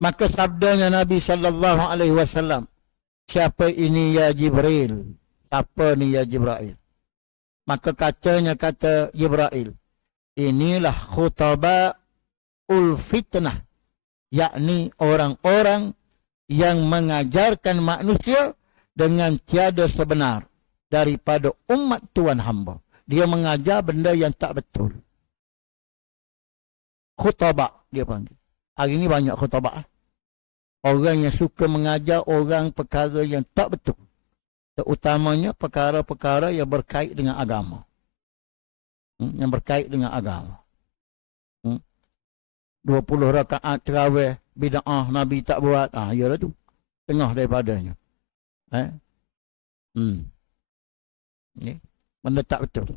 Maka sabdanya Nabi SAW, siapa ini ya Jibril? Siapa ni ya Jibril? Maka kata Jibril, inilah khutaba'ul fitnah, yakni orang-orang yang mengajarkan manusia dengan tiada sebenar daripada umat Tuhan hamba. Dia mengajar benda yang tak betul. Khutaba' dia panggil. Hari ini banyak khutaba'. Orang yang suka mengajar orang perkara yang tak betul. Terutamanya perkara-perkara yang berkait dengan agama. Yang berkait dengan agama. 20 rakaat terawih, bida'ah, Nabi tak buat. Yalah tu. Tengah daripadanya. Benda tak betul.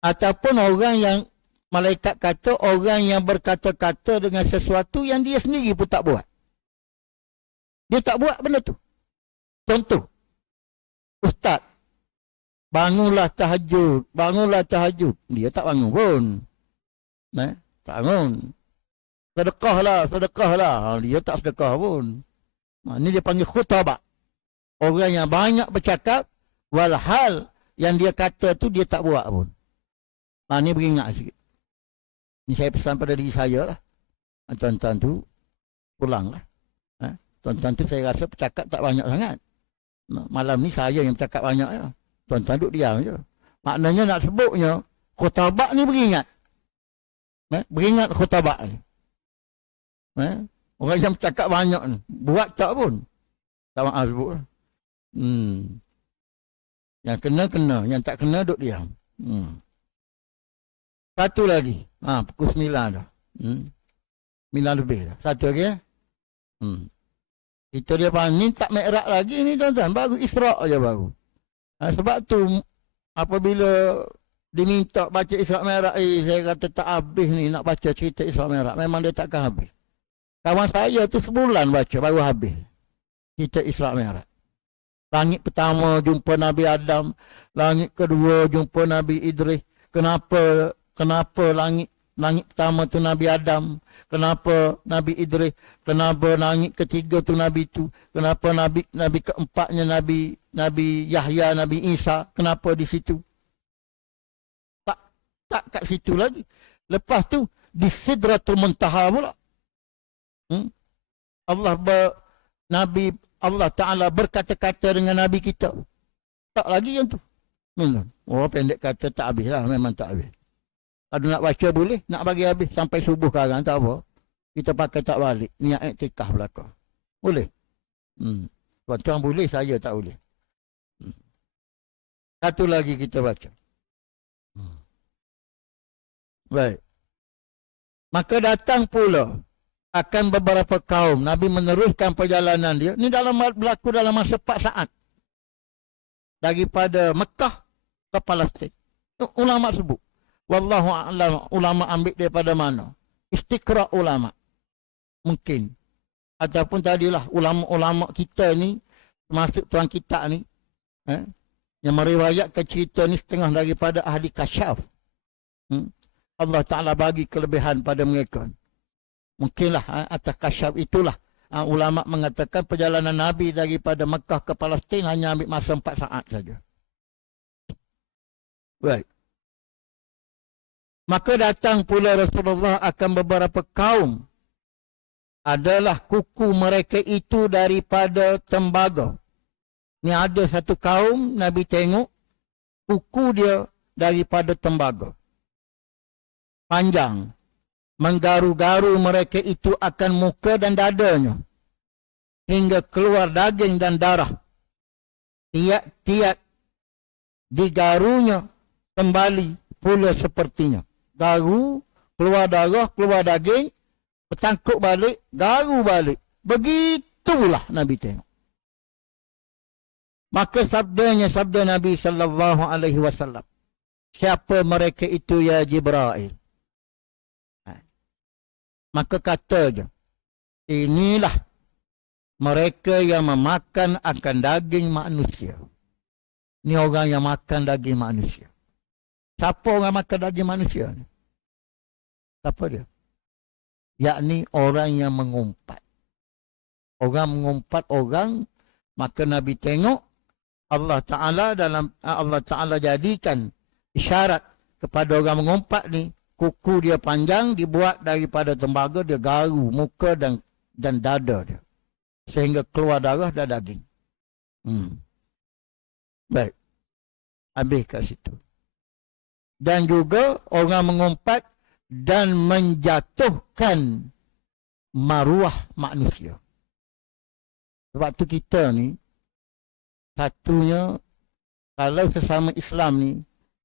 Ataupun orang yang malaikat kata, orang yang berkata-kata dengan sesuatu yang dia sendiri pun tak buat. Dia tak buat benda tu. Contoh, ustaz, bangunlah tahajud, bangunlah tahajud. Dia tak bangun pun. Tak bangun. Sedekahlah. Dia tak sedekah pun. Ini dia panggil khutabah. Orang yang banyak bercakap, walhal yang dia kata tu dia tak buat pun. Ini beringat sikit. Ini saya pesan pada diri saya lah. Tuan-tuan tu, pulanglah. Tuan-tuan tu saya rasa bercakap tak banyak sangat. Malam ni saya yang bercakap banyak. Ya. Tuan-tuan duduk diam je. Maknanya nak sebutnya, khutabah ni beringat. Beringat khutabah ni. Orang yang bercakap banyak ni. Buat tak pun. Tak maaf sebut lah. Yang kena. Yang tak kena duduk diam. Satu lagi. Pukul 9 dah. 9 lebih dah. Satu lagi. Kita dia panggil, ni tak Mi'raj lagi ni tuan-tuan. Baru Isra' je baru. Sebab tu, apabila diminta baca Isra' Mi'raj, saya kata tak habis ni nak baca cerita Isra' Mi'raj. Memang dia takkan habis. Kawan saya tu sebulan baca, baru habis. Cerita Isra' Mi'raj. Langit pertama jumpa Nabi Adam. Langit kedua jumpa Nabi Idris. Kenapa langit pertama tu Nabi Adam? Kenapa Nabi Idris? Kenapa langit ketiga tu Nabi tu? Kenapa Nabi keempatnya Nabi Yahya, Nabi Isa? Kenapa di situ? Tak kat situ lagi. Lepas tu di Sidratul Muntaha pula. Allah Ta'ala berkata-kata dengan Nabi kita. Tak lagi yang tu. Orang pendek kata tak habis lah. Memang tak habis. Kalau nak baca boleh. Nak bagi habis sampai subuh sekarang. Tak apa. Kita pakai tak balik. Niat iktikaf belakang. Boleh. Tuan-tuan boleh. Saya tak boleh. Satu lagi kita baca. Baik. Maka datang pula akan beberapa kaum. Nabi meneruskan perjalanan dia. Ini berlaku dalam masa 4 saat. Daripada Mekah ke Palestin. Ulama sebut. Wallahu a'lam, ulama ambil daripada mana? Istiqra' ulama. Mungkin. Ataupun tadilah ulama-ulama kita ni, termasuk tuan kita ni, yang meriwayatkan cerita ni setengah daripada ahli kasyaf. Allah Ta'ala bagi kelebihan pada mereka. Mungkinlah atas kasyaf itulah ulama mengatakan perjalanan Nabi daripada Mekah ke Palestin hanya ambil masa 4 saat saja. Baik. Maka datang pula Rasulullah akan beberapa kaum adalah kuku mereka itu daripada tembaga. Ni ada satu kaum Nabi tengok kuku dia daripada tembaga. Panjang. Menggaru-garu mereka itu akan muka dan dadanya. Hingga keluar daging dan darah. Tiap-tiap digarunya kembali pula sepertinya. Garu, keluar darah, keluar daging, bertangkuk balik, garu balik. Begitulah Nabi tengok. Maka sabda Nabi sallallahu alaihi wasallam. Siapa mereka itu ya Jibril? Maka kata je, inilah mereka yang memakan akan daging manusia. Ni orang yang makan daging manusia. Siapa orang makan daging manusia ni? Siapa dia? Yakni orang yang mengumpat. Orang mengumpat orang, maka Nabi tengok Allah Ta'ala jadikan isyarat kepada orang mengumpat ni, kuku dia panjang, dibuat daripada tembaga, dia garu muka dan dada dia. Sehingga keluar darah dan daging. Baik. Habis kat situ. Dan juga orang mengumpat dan menjatuhkan maruah manusia. Sebab tu kita ni, satunya, kalau sesama Islam ni,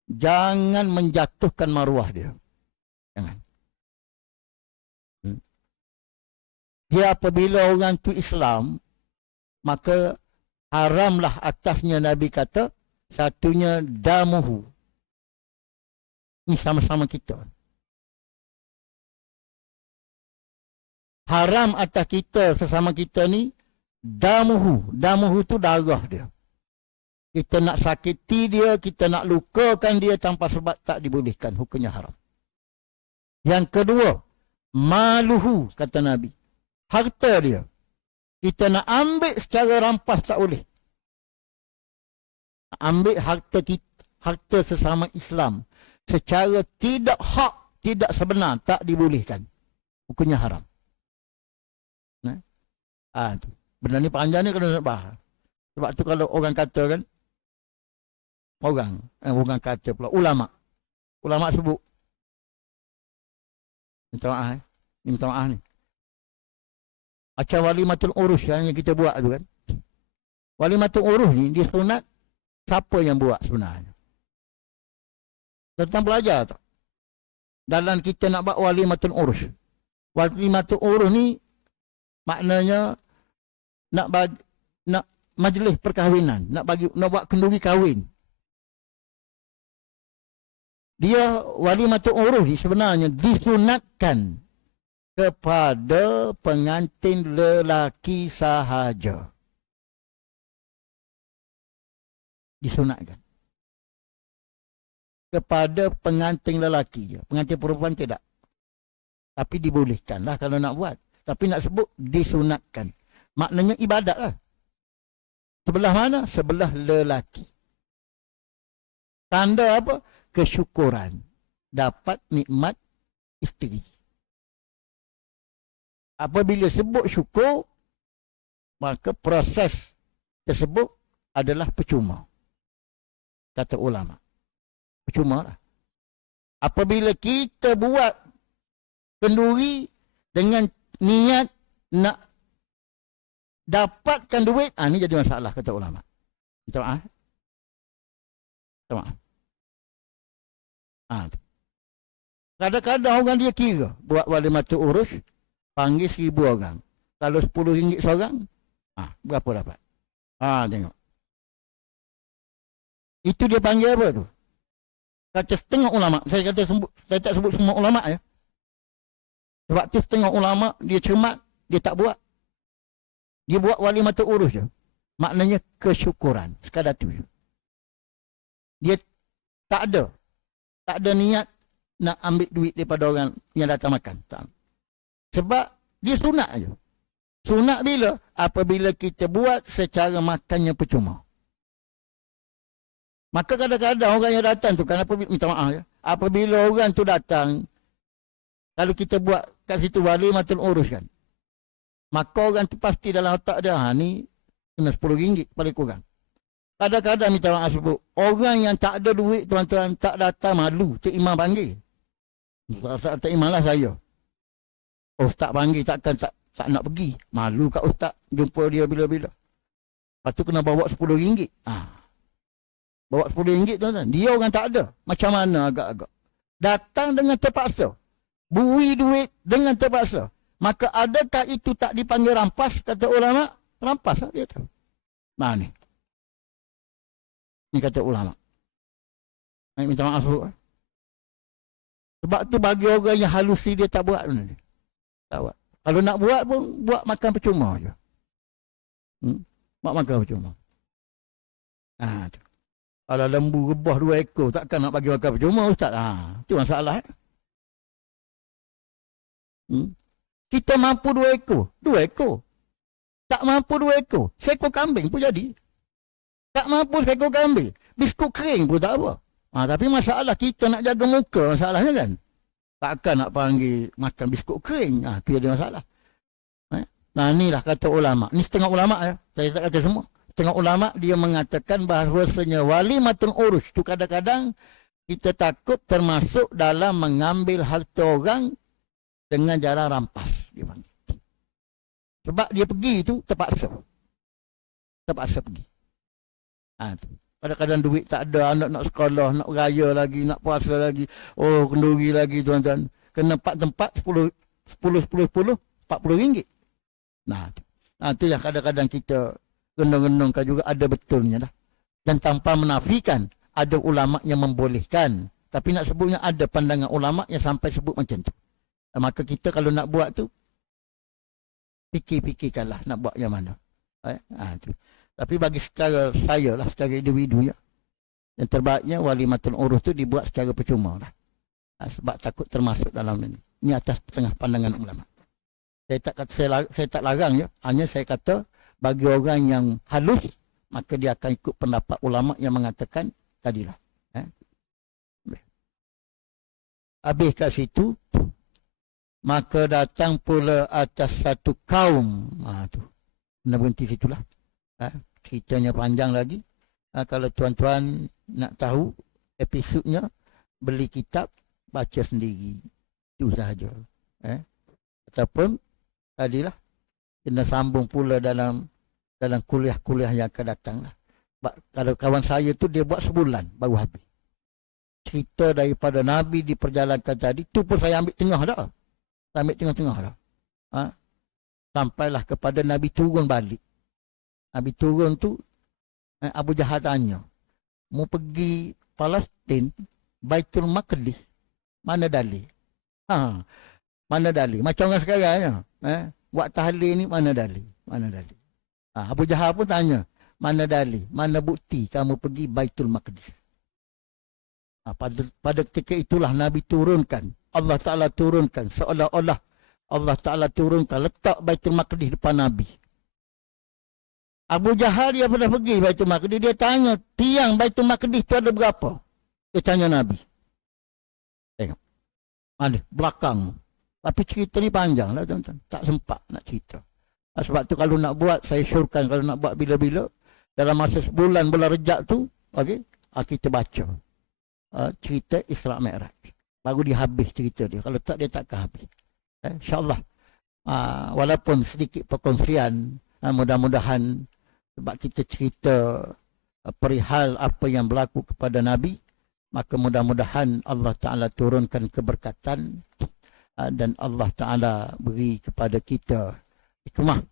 jangan menjatuhkan maruah dia. Jangan. Dia apabila orang tu Islam, maka haramlah atasnya Nabi kata, satunya damuhu. Ini sama-sama kita. Haram atas kita, sesama kita ni, damuhu. Damuhu tu darah dia. Kita nak sakiti dia, kita nak lukakan dia tanpa sebab tak dibolehkan. Hukumnya haram. Yang kedua, maluhu, kata Nabi. Harta dia. Kita nak ambil secara rampas tak boleh. Ambil harta sesama Islam secara tidak hak, tidak sebenar, tak dibolehkan. Hukumnya haram. Benda ni panjang ni kena nak bahas. Sebab tu kalau orang kata kan, orang kata pula, ulama sebut, minta maaf minta maaf ni, acara walimatul urus yang kita buat tu kan, walimatul urus ni dia sunat, siapa yang buat sebenarnya? Tentang belajar tak? Dalam kita nak buat walimatul urus ni maknanya nak majlis perkahwinan, nak buat kenduri kahwin. Dia walimatul urus ni sebenarnya disunatkan kepada pengantin lelaki sahaja. Disunatkan kepada pengantin lelaki je. Pengantin perempuan tidak. Tapi dibolehkanlah kalau nak buat. Tapi nak sebut disunatkan. Maknanya ibadat lah. Sebelah mana? Sebelah lelaki. Tanda apa? Kesyukuran. Dapat nikmat isteri. Apabila sebut syukur, maka proses tersebut adalah percuma. Kata ulama. Percuma lah. Apabila kita buat kenduri dengan niat nak dapatkan duit, ni jadi masalah, kata ulama. Minta maaf. Minta maaf. Kadang-kadang orang dia kira buat walimatul urus, panggil 1,000 orang. Kalau RM10 seorang, berapa dapat? Tengok. Itu dia panggil apa tu? Kata setengah ulama. Saya tak sebut semua ulama ya. Sebab tu setengah ulama dia cermat, dia tak buat. Dia buat walimatul urus je. Maknanya kesyukuran. Sekadar tu je. Dia tak ada niat nak ambil duit daripada orang yang datang makan. Tak. Sebab dia sunat je. Sunat bila? Apabila kita buat secara makannya percuma. Maka kadang-kadang orang yang datang tu, kenapa minta maaf ya, apabila orang tu datang, kalau kita buat kat situ walimatul urus kan, Maka orang tu pasti dalam otak dia, ni kena RM10 paling kurang. Kadang-kadang minta maaf sebut, orang yang tak ada duit tuan-tuan tak datang malu, Tok Imam panggil. Tok Imam lah saya. Ustaz panggil takkan tak nak pergi. Malu kat ustaz jumpa dia bila-bila. Lepas tu kena bawa RM10. Bawa RM10 tuan-tuan. Dia orang tak ada. Macam mana agak-agak. Datang dengan terpaksa. Bui duit dengan terpaksa. Maka adakah itu tak dipanggil rampas? Kata ulama. Rampas lah dia tahu. Nah ni. Ni kata ulama. Saya minta maaf dulu. Sebab tu bagi orang yang halusi dia tak buat. Tak buat. Kalau nak buat pun buat makan percuma je. Buat makan percuma. Tu. Kalau lembu rebah 2 ekor takkan nak bagi makan percuma ustaz. Itu masalah. Kita mampu 2 ekor. 2 ekor. Tak mampu 2 ekor. Seekor kambing pun jadi. Tak mampu seekor kambing. Biskut kering pun tak apa. Tapi masalah kita nak jaga muka masalahnya kan. Takkan nak panggil makan biskut kering. Itu ada masalah. Nah inilah kata ulama. Ini setengah ulama ya. Saya tak kata semua. Setengah ulama dia mengatakan bahawasanya walimatul urus itu kadang-kadang kita takut termasuk dalam mengambil harta orang dengan cara rampas. Sebab dia pergi itu terpaksa. Terpaksa pergi. Kadang-kadang duit tak ada, anak nak sekolah, nak raya lagi, nak puasa lagi, kenduri lagi tuan-tuan. Kena 4 tempat, 10, RM40. Itu yang kadang-kadang kita renung-renungkan juga ada betulnya dah. Dan tanpa menafikan, ada ulama yang membolehkan. Tapi nak sebutnya ada pandangan ulama yang sampai sebut macam tu. Maka kita kalau nak buat tu, fikir-fikirkanlah nak buat yang mana. Tu. Tapi bagi secara saya lah, secara individu ya, yang terbaiknya walimatul urus tu dibuat secara percuma lah. Sebab takut termasuk dalam ini. Ini atas setengah pandangan ulama. Saya tak larang ya, hanya saya kata bagi orang yang halus, maka dia akan ikut pendapat ulama yang mengatakan tadilah. Habis kat situ, maka datang pula atas satu kaum. Tu. Kena berhenti situlah. Ceritanya panjang lagi. Kalau tuan-tuan nak tahu episodnya, beli kitab, baca sendiri. Itu sahaja. Ataupun tadilah kena sambung pula dalam kuliah-kuliah yang akan datang lah. Kalau kawan saya tu dia buat sebulan baru habis. Cerita daripada Nabi diperjalankan tadi, tu pun saya ambil tengah dah. Saya ambil tengah-tengah dah. Sampailah kepada Nabi turun balik. Nabi turun tu, Abu Jahal tanya, mau pergi Palestin, Baitul Maqdis, mana dalil? Mana dalil? Macam orang sekarang ya. Buat tahlil ni mana dalil? Mana dalil? Abu Jahal pun tanya, mana dalil? Mana bukti kamu pergi Baitul Maqdis? Pada ketika itulah Nabi turunkan, Allah Ta'ala turunkan, seolah-olah Allah Ta'ala turunkan, letak Baitul Maqdis depan Nabi. Abu Jahal dia pernah pergi Baitul Maqdis, dia tanya, tiang Baitul Maqdis tu ada berapa? Dia tanya Nabi. Tengok. Mana? Belakang. Tapi cerita ni panjang lah tuan-tuan. Tak sempat nak cerita. Sebab tu kalau nak buat, saya syorkan kalau nak buat bila-bila, dalam masa sebulan bulan Rejab tu, kita baca cerita Isra' Mi'raj. Baru dia habis cerita dia. Kalau tak, dia takkan habis. InsyaAllah. Walaupun sedikit perkongsian, mudah-mudahan sebab kita cerita perihal apa yang berlaku kepada Nabi, maka mudah-mudahan Allah Ta'ala turunkan keberkatan dan Allah Ta'ala beri kepada kita hikmah.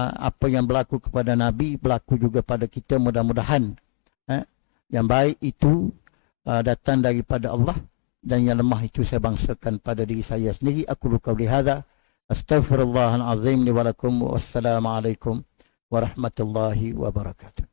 Apa yang berlaku kepada Nabi berlaku juga pada kita, mudah-mudahan yang baik itu datang daripada Allah, dan yang lemah itu saya bangsakan pada diri saya sendiri. Aku qauli hadza astaghfirullahal azim li wa lakum. Wassalamualaikum warahmatullahi wabarakatuh.